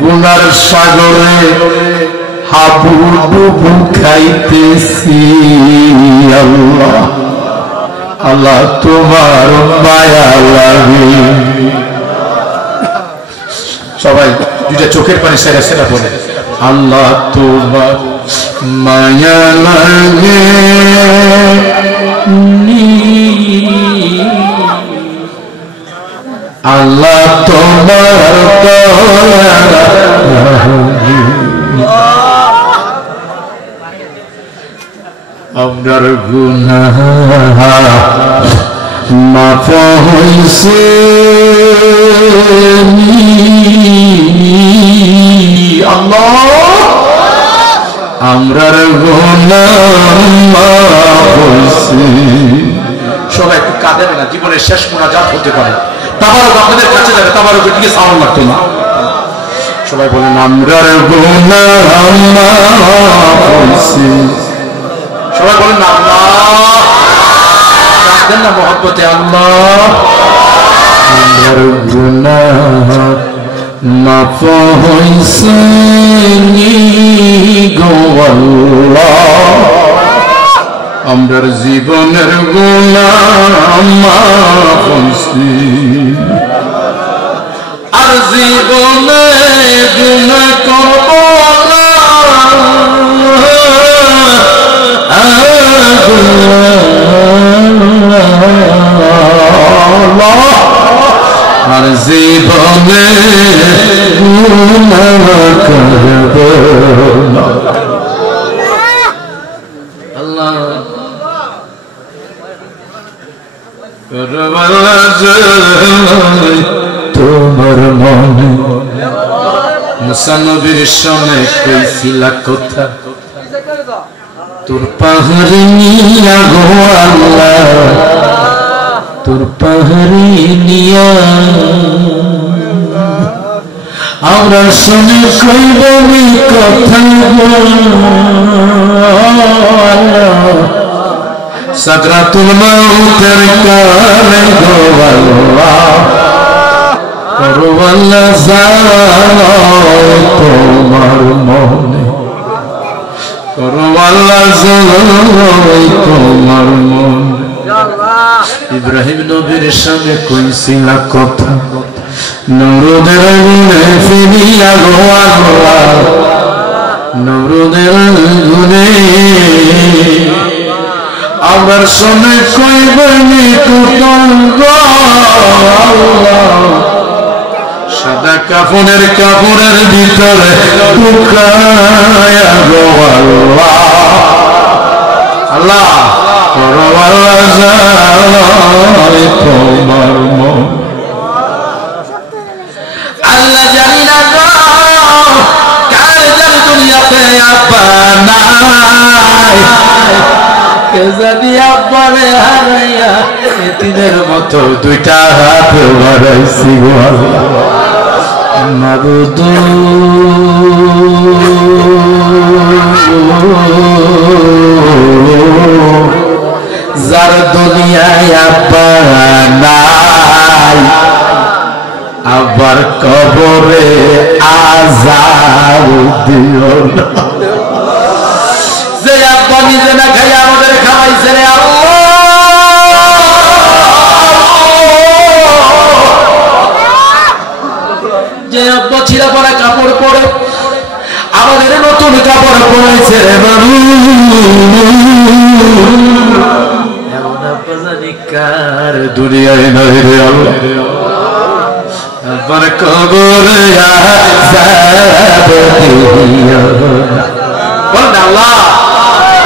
গুনার সাগরে হাবুডুবু খাইতেছি আল্লাহ আল্লাহ তোমার মায়া লাগে সবাই দুইটা চোখের পানি সেরা সেরা পড়ে আল্লাহ তোমার মায়া লাগে আল্লাহ তোমার দয়া আপনার গুনাহ মাফ হইছে আল্লাহ আমরার গুনাহ মাফ হইছে সবাই একটু কাঁদেন না জীবনের শেষ মোনাজাত হতে পারে তাবারক আপনাদের কাছে যাবে তাবারক দিকে সাউন্ড লাগতো না সবাই বলেন আমরার গুনাহ মাফ হইছে সবাই বলেন আল্লাহ রাখবেন না মহব্বতে আল্লাহ আমার গুনাহ মাফ হইছে গো আল্লাহ আমরার জীবনের গুনাহ মাফ হইছে আর জীবনে গুনাহ করব না আর জীবনে গুনাহ করব না আল্লাহ করবালা যায় তোমার মনে মুসা নবীর সামনে কইছিলা কথা তোর পাহাড়ি নিয়া গো আল্লাহ তোর পাহাড়ি নিয়া আমরা শুনে কইবনি কথা সাকরাতুল মাউতের কালে গো আল্লাহ করবালা যায় তোমার মনে করবালা যায় তোমার মনে ইব্রাহিম নবীর সামনে কইছিলা কথা নমরুদের গুণে ফিরিয়া গো আল্লাহ নমরুদের গুণে আবার শুনে কইবনি কথা আল্লাহ সাদা কাফনের ভিতরে লুকায়া গো আল্লাহ আল্লাহ করবালা যায় তোমার মন আল্লাহ জানি না গো কার জানি দুনিয়াতে আব্বা নাই কে জানি আব্বারে হারাইয়া এতিমের মতো দুইটা হাত বাড়াইছি গো আল্লাহ মাবুদু যার দুনিয়ায় আব্বা নাই আবার কবরে আযাব দিও না যে আব্বা নিজে না খাই আমাদের খাওয়াইছে রে যে আব্বা ছিঁড়া পড়া কাপড় পরে আমাদের নতুন কাপড় পরাইছে রে বাবু দুনিয়ায় নয় রে আল্লাহ আবার কবর আযাব দিও বলেন আল্লাহ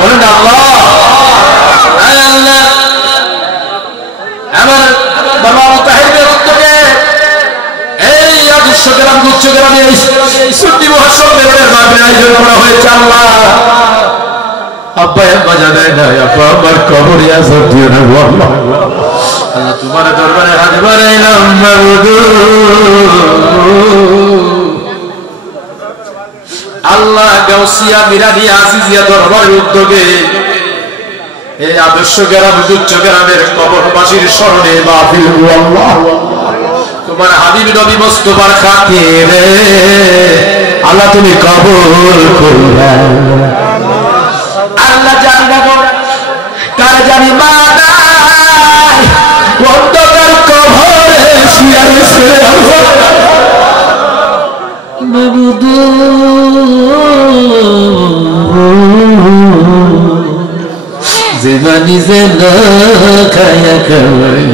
বলেন আল্লাহ আল্লাহ আমার বাবা মুতাহিদের উত্তরে এই আদর্শ গ্রাম গুচ্ছ গ্রামে সুন্নি মহাসম্মেলনের মাহফিল আয়োজন করা হয়েছে আল্লাহ আব্বা মজা দেয় না আব্বা আমার কবরে আযাব দিও না আল্লাহ আল্লাহ তোমার দরবারে হাত বাড়াইলাম আল্লাহ গাউসিয়া মিরানিয়া আজিজিয়া দরবারের উদ্যোগে এই আদর্শ গ্রাম গুচ্ছ গ্রামের কবরবাসীর স্মরণে মাহফিল আল্লাহ তোমার হাবিব নবী মুস্তাফার খাতিরে আল্লাহ তুমি কবুল করো আল্লাহ জান্নাত কার জানি মা নাই অন্ধকার কবরে শুয়ে আছে মাবুদু জীবনী যেন খায়া খাওয়াই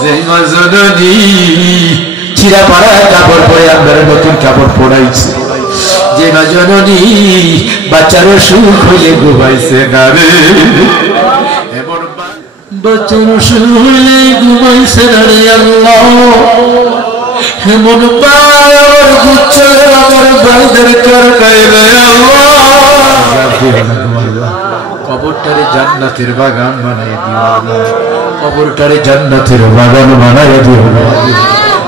যে মা জননী চিরা পাড়া কাপড় পরে আমরা নতুন কাপড় পরাইছে যে মা জননী বাচ্চারও সুখ হইলে ঘুমাইছে না রে বাচ্চারও সুখ হইলে ঘুমাইছে না রে আল্লাহ এমন পায় আমার গুচ্ছ আমার ভাইদের কারণে রে আল্লাহ কবরটারে জান্নাতের বাগান বানাইয়া দিও আল্লাহ কবরটারে জান্নাতের বাগান বানাইয়া দিও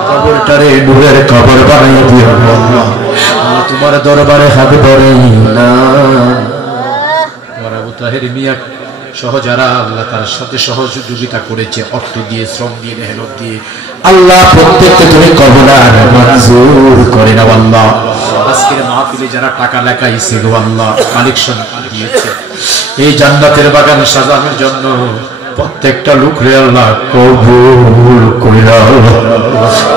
কবরটারে নূরের কবর বানাইয়া দিও আল্লাহ তোমার দরবারে হাত বাড়াইলাম তোমার আবু তাহের মিয়া সহ যারা আল্লাহ তার সাথে সহযোগিতা করেছে অর্থ দিয়ে শ্রম দিয়ে মেহনত দিয়ে আল্লাহ প্রত্যেককে তুমি কবুল আর মঞ্জুর করে নাও আল্লাহ আজকের মাহফিলে যারা টাকা লাগাইছে গো আল্লাহ কালেকশন দিয়েছে এই জান্নাতের বাগান সাজানোর জন্য প্রত্যেকটা লোকরে আল্লাহ কবুল কইরা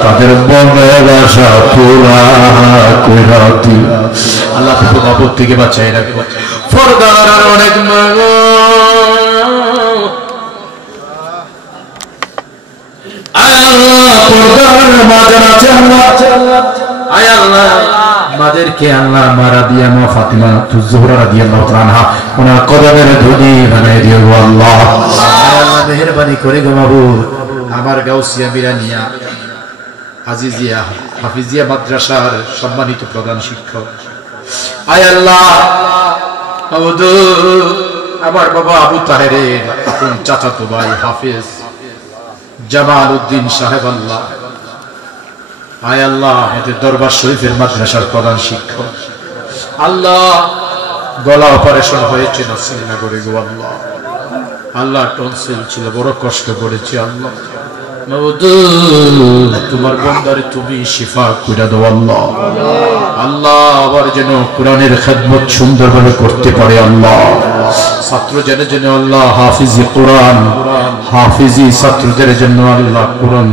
তাদের মনের আশা পুরা কইরা দিও আল্লাহ বিপদ থেকে বাঁচাই রাখো ফরদার অনেক আমাদেরকে আল্লাহ মারা দিয়া মা ফাতিমা তুজোহরা রাদিয়াল্লাহু তাআলা আনহা ওনার কদমের ধুলি বানায় দিও আল্লাহ আল্লাহ মেহেরবানি করে গো মাবুদ আমার গাউসিয়া মিরানিয়া আজিজিয়া হাফিজিয়া মাদ্রাসার সম্মানিত প্রধান শিক্ষক আয় আল্লাহ মাবুদ আমার বাবা আবু তাহেরের আপন চাচাতো ভাই হাফেজ জামাল উদ্দিন সাহেব আল্লাহ আয় আল্লাহ আমাদের দরবার শরীফের মাদ্রাসার প্রধান শিক্ষক আল্লাহ গলা অপারেশন হয়েছে শ্রীনগরে গো আল্লাহ আল্লাহ টনসিল ছিল বড় কষ্ট করেছে আল্লাহ তোমার বান্দারে তুমি শিফা কইরা দাও আল্লাহ আল্লাহ আবার যেন কোরআনের খেদমত সুন্দরভাবে করতে পারে আল্লাহ ছাত্র যেন আল্লাহ হাফিজি কোরআন হাফিজি ছাত্রদের জন্য আল্লাহ কোরআন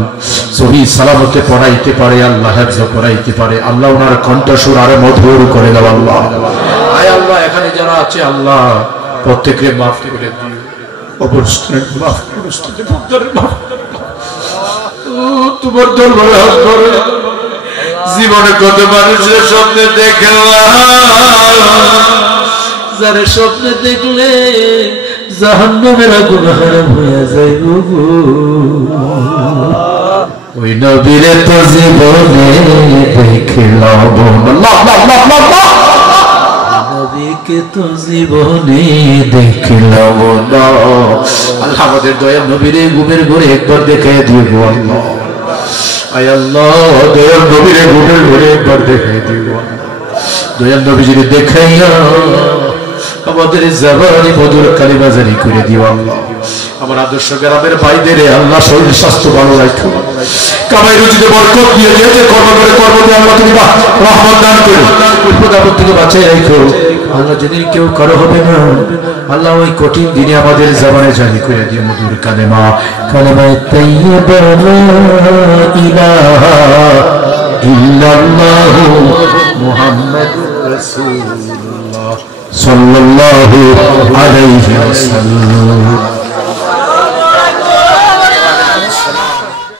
সহি সালামতে পড়াইতে পারে আল্লাহ হেফজ করাইতে পারে আল্লাহ ওনার কণ্ঠস্বর আরো মধুর করে দাও আল্লাহ আয় আল্লাহ এখানে যারা আছে আল্লাহ প্রত্যেককে মাফ করে দিও অবশ্যই মাফ করে তোমার দরবারে হাত করে জীবনে কত মানুষের স্বপ্নে দেখলাম যারা স্বপ্নে দেখলে জাহান্নামের আগুন হারাম হয়ে যায় গো ওই নবীরে তো জীবনে দেখলাম নবীকে তো জীবনে দেখলাম আল্লাহ আমাদের দয়াল নবীরে ঘুমের ঘরে একবার দেখাই দিব আল্লাহ আয় আল্লাহ দয়াল নবীরে ঘুমের ঘরে একবার দেখাই দিব দয়াল নবীজিরে দেখাইয়া আমাদের জবানি মধুর কালিমা জারি করে দিও আল্লাহ আমার আদর্শ গ্রামের ভাইদের আল্লাহ শরীর স্বাস্থ্য ভালো রাখো কামাই রুজিতে বরকত দিয়ে দিয়েছে কর্ম করে কর্ম দিয়ে আল্লাহ তুমি রহমত দান করো বিপদ আপদ থেকে বাঁচাই রাখো আল্লাহ যদি কেউ কারো হবে না আল্লাহ ওই কঠিন দিনে আমাদের জবানে জারি করে দিও মধুর কালেমা কালেমায়ে তাইয়্যিবা লা ইলাহা ইল্লাল্লাহু মুহাম্মাদুর রাসূলুল্লাহ সাল্লাল্লাহু আলাইহি ওয়াসাল্লাম